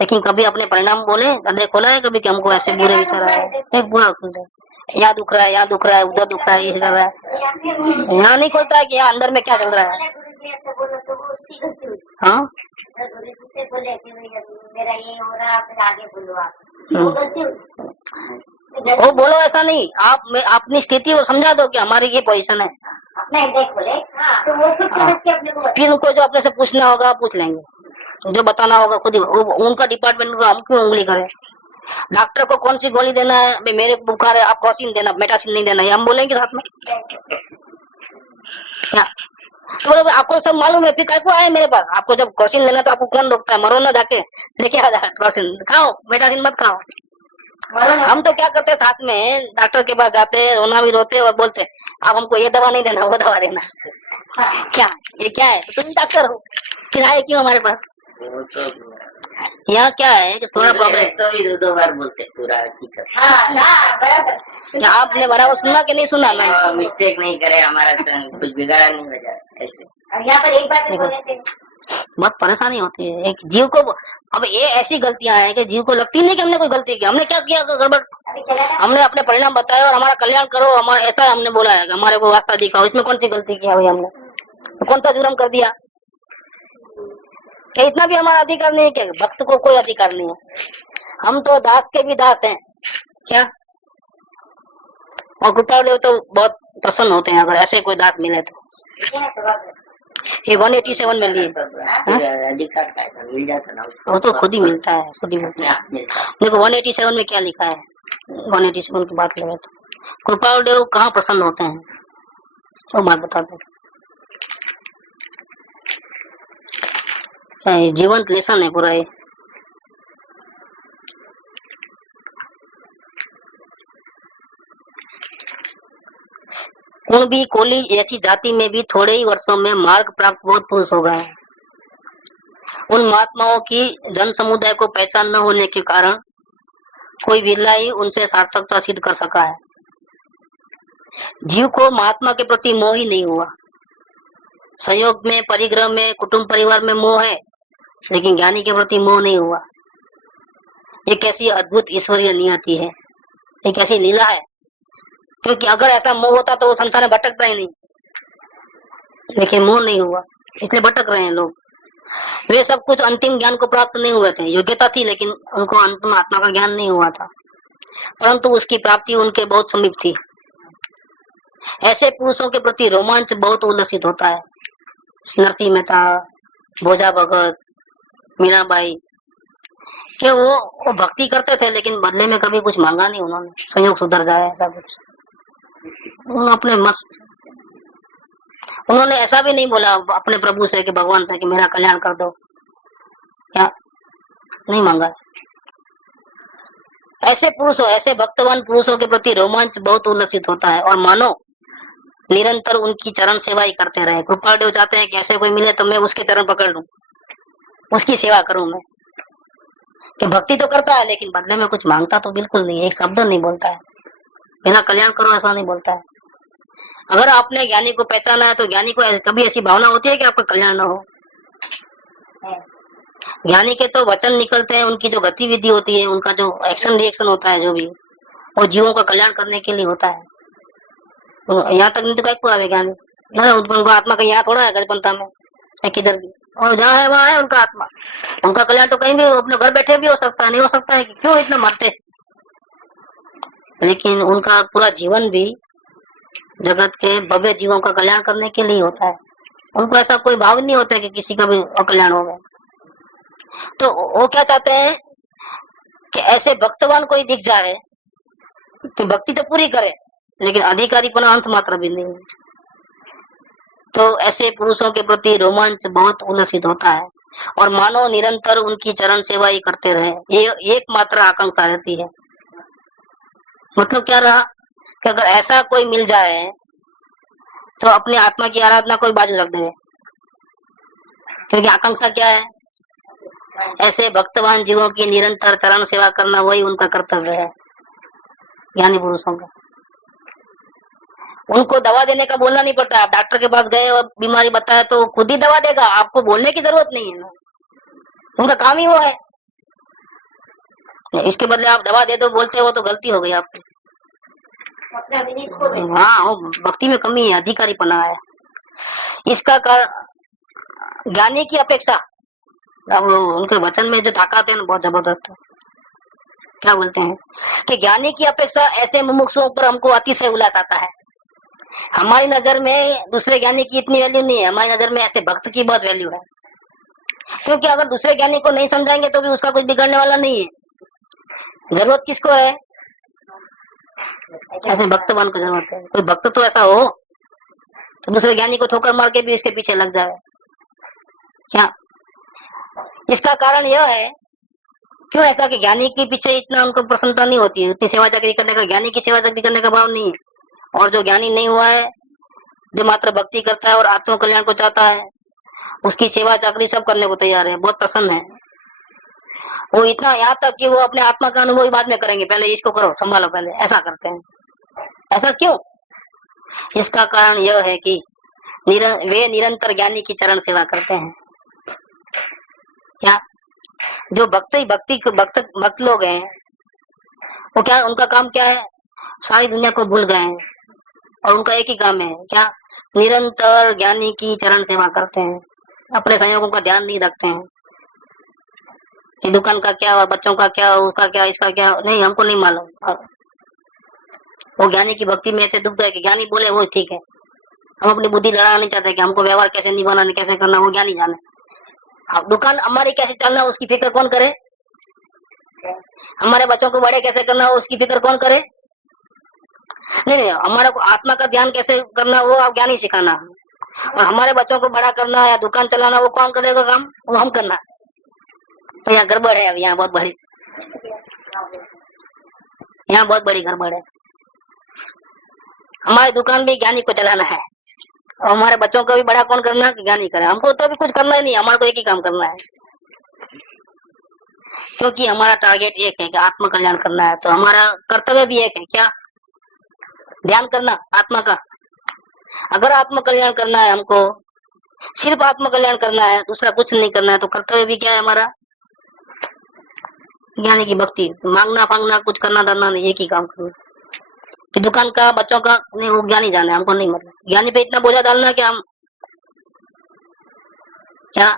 लेकिन कभी अपने परिणाम बोले, हृदय खोला है कभी कि हमको ऐसे बुरे विचार आए, एक बुरा यहाँ दुख रहा है, यहाँ दुख रहा है, उधर दुख रहा है, ये कर रहा है, यहाँ नहीं खोलता है कि यहाँ अंदर में क्या चल रहा है। हाँ से बोले कि मेरा ये हो रहा है, फिर आगे बोलो आप, वो गलती वो बोलो ऐसा नहीं, आप अपनी स्थिति को समझा दो कि हमारी ये पोजीशन है, अपना हृदय खोले तो वो खुद समझ के अपने को फिर उनको जो अपने से पूछना होगा पूछ लेंगे, जो बताना होगा खुद ही, उनका डिपार्टमेंट को हम क्यों उंगली करें। डॉक्टर को कौन सी गोली देना है, भाई मेरे को बुखार है आप क्रोसिन देना, मेटासिन नहीं देना, ये हम बोलेंगे साथ में क्या। तो आपको सब मालूम है, फिर काय को आए मेरे पास, आपको जब क्रोसिन लेना तो आपको कौन रोकता है, मरो ना जाके लेके आ जाए क्रोसिन, खाओ मेटासिन मत खाओ। हम तो क्या करते हैं, साथ में डॉक्टर के पास जाते हैं, रोना भी रोते और बोलते आप हमको ये दवा नहीं देना वो दवा देना। क्या ये क्या है, तुम डॉक्टर हो फिर आए क्यों हमारे पास। यहाँ क्या है कि थोड़ा प्रॉब्लम तो भी 2 बार बोलते पूरा हकीकत। क्या आपने बराबर सुना कि नहीं सुना। मैं मिस्टेक नहीं करे, हमारा तो कुछ बिगाड़ा नहीं बजा ऐसे। यहाँ पर एक बार बोले थे, बहुत परेशानी होती है एक जीव को। अब ये ऐसी गलतियां हैं कि जीव को लगती नहीं कि हमने कोई गलती की, हमने क्या किया गड़बड़, अभी चला था हमने अपने परिणाम बताए और हमारा कल्याण करो, हमारा ऐसा हमने बोला है कि हमारे को रास्ता दिखाओ, इसमें कौन सी गलती किया भाई हमने, कौन सा जुर्म कर दिया। क्या इतना भी हमारा अधिकार नहीं है क्या, भक्त को कोई अधिकार नहीं है, हम तो दास के भी दास हैं क्या। और कृपालु तो बहुत प्रसन्न होते हैं अगर ऐसे कोई दास मिले तो। ये 187 में लिए अधिकार का है, मिल जाता ना वो तो खुद ही मिलता है, खुद ही मिलता है। देखो 187 में क्या लिखा है, 187 की बात लगे तो कृपालु देव कहाँ प्रसन्न होते हैं वो बात बताते हैं। जीवंत लेसन है पूरा ये। कुणबी कोली ऐसी जाति में भी थोड़े ही वर्षों में मार्ग प्राप्त बहुत पुरुष हो गए। उन महात्माओं की जन समुदाय को पहचान न होने के कारण कोई विरला ही उनसे सार्थकता सिद्ध कर सका है। जीव को महात्मा के प्रति मोह ही नहीं हुआ। संयोग में, परिग्रह में, कुटुंब परिवार में मोह है, लेकिन ज्ञानी के प्रति मोह नहीं हुआ। ये कैसी अद्भुत ईश्वरीय नियति है, ये कैसी लीला है। क्योंकि अगर ऐसा मोह होता तो वो संसार में भटकता ही नहीं, लेकिन मोह नहीं हुआ इसलिए भटक रहे हैं लोग। वे सब कुछ अंतिम ज्ञान को प्राप्त नहीं हुए थे, योग्यता थी लेकिन उनको अंतिम आत्मा का ज्ञान नहीं हुआ था, परंतु उसकी प्राप्ति उनके बहुत समीप थी। ऐसे पुरुषों के प्रति रोमांच बहुत उल्लसित होता है। नरसिंह मेहता, भोजा भगत, मीराबाई, कि वो भक्ति करते थे लेकिन बदले में कभी कुछ मांगा नहीं उन्होंने, संयोग सुधर जाए ऐसा कुछ। उन्होंने अपने उन्होंने ऐसा भी नहीं बोला अपने प्रभु से कि भगवान से कि मेरा कल्याण कर दो, क्या नहीं मांगा। ऐसे पुरुषों, ऐसे भक्तवान पुरुषों के प्रति रोमांच बहुत उल्लसित होता है और मानो निरंतर उनकी चरण सेवा ही करते रहे। कृपालदेव चाहते हैं कि ऐसे कोई मिले तो मैं उसके चरण पकड़ लूं, उसकी सेवा करूं मैं। कि भक्ति तो करता है लेकिन बदले में कुछ मांगता तो बिल्कुल नहीं, एक शब्द नहीं बोलता है, मेरा कल्याण करो ऐसा नहीं बोलता है। अगर आपने ज्ञानी को पहचाना है तो ज्ञानी को कभी ऐसी भावना होती है कि आपका कल्याण न हो। ज्ञानी के तो वचन निकलते हैं, उनकी जो गतिविधि होती है, उनका जो एक्शन रिएक्शन होता है, जो भी वो जीवों का कल्याण करने के लिए होता है। यहाँ तक नहीं तो क्या आवे ज्ञानी ना, उनका आत्मा कहीं यहाँ थोड़ा है गजपंथा में या किधर भी, और जहाँ है वहाँ है उनका आत्मा। उनका कल्याण तो कहीं भी अपने घर बैठे भी हो सकता है, नहीं हो सकता है कि क्यों इतना मरते। लेकिन उनका पूरा जीवन भी जगत के भव्य जीवों का कल्याण करने के लिए होता है। उनको ऐसा कोई भाव नहीं होता है कि किसी का भी अकल्याण हो गया। तो वो क्या चाहते हैं कि ऐसे भक्तवान कोई दिख जाए कि भक्ति तो पूरी करे लेकिन अधिकारीपना अंश मात्र भी नहीं। तो ऐसे पुरुषों के प्रति रोमांच बहुत उल्लसित होता है और मानो निरंतर उनकी चरण सेवा ही करते रहे, ये एकमात्र आकांक्षा रहती है। मतलब क्या रहा कि अगर ऐसा कोई मिल जाए तो अपनी आत्मा की आराधना कोई बाजू रख दे, क्योंकि आकांक्षा क्या है, ऐसे भक्तवान जीवों की निरंतर चरण सेवा करना वही उनका कर्तव्य है ज्ञानी पुरुषों का। उनको दवा देने का बोलना नहीं पड़ता। आप डॉक्टर के पास गए और बीमारी बताया तो खुद ही दवा देगा, आपको बोलने की जरूरत नहीं है ना, उनका काम ही वो है। इसके बदले आप दवा दे दो बोलते हो तो गलती हो गई आपकी। हाँ, भक्ति में कमी है, अधिकारीपना है। इसका कारण ज्ञानी की अपेक्षा, अब उनके वचन में जो ताकत है ना बहुत जबरदस्त है। क्या बोलते हैं कि ज्ञानी की अपेक्षा ऐसे मुमुक्षुओं पर हमको अतिशय उल्लास आता है। हमारी नजर में दूसरे ज्ञानी की इतनी वैल्यू नहीं है, हमारी नजर में ऐसे भक्त की बहुत वैल्यू है। क्योंकि अगर दूसरे ज्ञानी को नहीं समझाएंगे तो भी उसका कुछ बिगड़ने वाला नहीं है। जरूरत किसको है, ऐसे भक्तवान को जरूरत है। कोई भक्त तो ऐसा हो तो दूसरे ज्ञानी को ठोकर मार के भी इसके पीछे लग जाए। क्या इसका कारण यह है, क्यों ऐसा कि ज्ञानी के पीछे इतना उनको प्रसन्नता नहीं होती है, इतनी सेवा चाकरी करने का, ज्ञानी की सेवा चाकरी करने का भाव नहीं है। और जो ज्ञानी नहीं हुआ है, जो मात्र भक्ति करता है और आत्म कल्याण को चाहता है, उसकी सेवा चाकरी सब करने को तैयार है, बहुत प्रसन्न है वो। इतना यहाँ तक कि वो अपने आत्मा का अनुभव बाद में करेंगे, पहले इसको करो, संभालो पहले, ऐसा करते हैं। ऐसा क्यों? इसका कारण यह है कि वे निरंतर ज्ञानी की चरण सेवा करते हैं। क्या जो भक्त लोग हैं वो क्या, उनका काम क्या है, सारी दुनिया को भूल गए हैं और उनका एक ही काम है, क्या, निरंतर ज्ञानी की चरण सेवा करते हैं। अपने संयोगों का ध्यान नहीं रखते हैं कि दुकान का क्या हुआ, बच्चों का क्या, उसका क्या, इसका क्या, नहीं, हमको नहीं मालूम। वो ज्ञानी की भक्ति में ऐसे डूब गए कि ज्ञानी बोले वो ठीक है। हम अपनी बुद्धि लड़ाना नहीं चाहते कि हमको व्यवहार कैसे निभाना, कैसे करना, वो ज्ञानी जाने। अब दुकान हमारी कैसे चलना उसकी फिक्र कौन करे, हमारे बच्चों को बड़े कैसे करना उसकी फिक्र कौन करे। नहीं, हमारा आत्मा का ध्यान कैसे करना वो आप ज्ञानी सिखाना, और हमारे बच्चों को बड़ा करना या दुकान चलाना वो कौन करेगा काम, वो हम करना। तो यहाँ गड़बड़ है, अब यहाँ बहुत बड़ी, यहाँ बहुत बड़ी गड़बड़ है। हमारी दुकान भी ज्ञानी को चलाना है और हमारे बच्चों को भी बड़ा कौन करना है, ज्ञानी करे। हमको तो भी कुछ करना ही नहीं, हमारे को एक ही काम करना है, क्योंकि हमारा टारगेट एक है कि आत्म कल्याण करना है। तो हमारा कर्तव्य भी एक है, क्या, ध्यान करना आत्मा का। अगर आत्म कल्याण करना है, हमको सिर्फ आत्म कल्याण करना है, दूसरा कुछ नहीं करना है, तो कर्तव्य भी क्या है हमारा, ज्ञानी की भक्ति। मांगना फांगना कुछ करना धरना नहीं, एक ही काम करना। कि दुकान का, बच्चों का नहीं, वो ज्ञानी जाने, हमको नहीं मतलब। ज्ञानी पे इतना बोझा डालना कि हम क्या,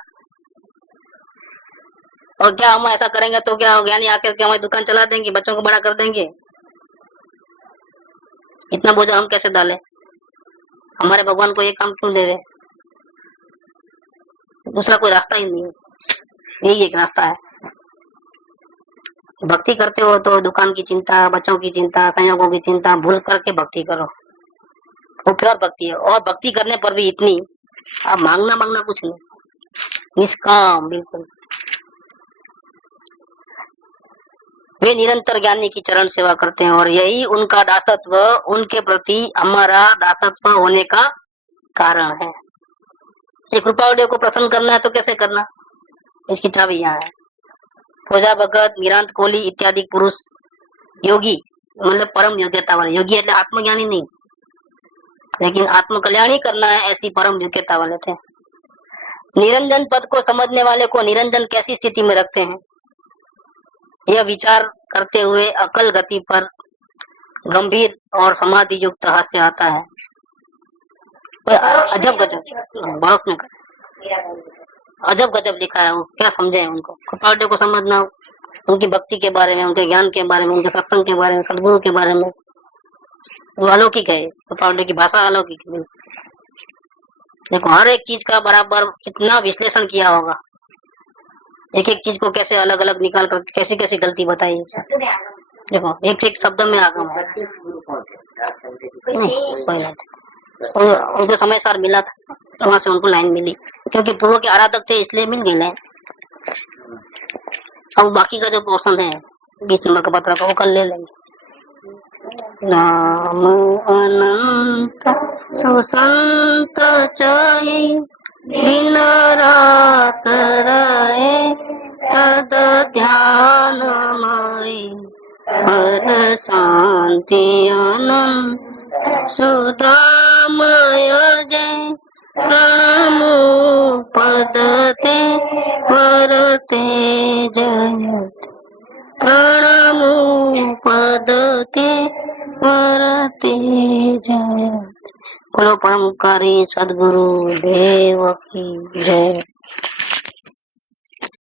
और क्या हम ऐसा करेंगे तो क्या ज्ञानी आकर के हमारी दुकान चला देंगे, बच्चों को बड़ा कर देंगे। इतना बोझा हम कैसे डालें, हमारे भगवान को ये काम क्यों दे रहे, दूसरा कोई रास्ता ही नहीं है, यही एक रास्ता है। भक्ति करते हो तो दुकान की चिंता, बच्चों की चिंता, संयोगों की चिंता भूल करके भक्ति करो, वो प्योर भक्ति है। और भक्ति करने पर भी इतनी, आप मांगना कुछ नहीं, निष्काम बिल्कुल। वे निरंतर ज्ञानी की चरण सेवा करते हैं और यही उनका दासत्व, उनके प्रति हमारा दासत्व होने का कारण है। एक कृपावड़ियों को प्रसन्न करना है तो कैसे करना, इसकी चाबी यहाँ है। खोजा भगत, मीरांत कोहली इत्यादि पुरुष योगी, मतलब परम योग्यता वाले, योगी એટલે आत्मज्ञानी नहीं, लेकिन आत्म कल्याणी करना है ऐसी परम योग्यता वाले थे। निरंजन पद को समझने वाले को निरंजन कैसी स्थिति में रखते हैं, यह विचार करते हुए अकल गति पर गंभीर और समाधि युक्त हास्य आता है। अजब गजब बड़क ने अजब गजब लिखा है, वो क्या समझे उनको, कृपावड़ियों को समझना, उनकी भक्ति के बारे में, उनके ज्ञान के बारे में, उनके सत्संग के बारे में, सदगुरु के बारे में, वो अलौकिक है। कृपावड़ियों की भाषा अलौकिक है। देखो हर एक चीज का बराबर कितना विश्लेषण किया होगा, एक एक चीज को कैसे अलग अलग निकाल कर कैसी कैसी गलती बताई है। देखो एक एक शब्द में आगम है। नहीं कोई बात, उनको समय सार मिला था तो वहां से उनको लाइन मिली, क्योंकि पूर्व के आराधक थे इसलिए मिल गई लाइन। अब बाकी का जो पोर्शन है 20 नंबर का पत्र का वो कल ले लेंगे। नाम अनंत सुसंत चाहे दिन रात रहे तद ध्यान मई पर शांति अनंत सुधामय जय प्रणमो पदते वरते जय प्रणमो पदते वरते जय। बोलो परमकारी सदगुरु देव की जय।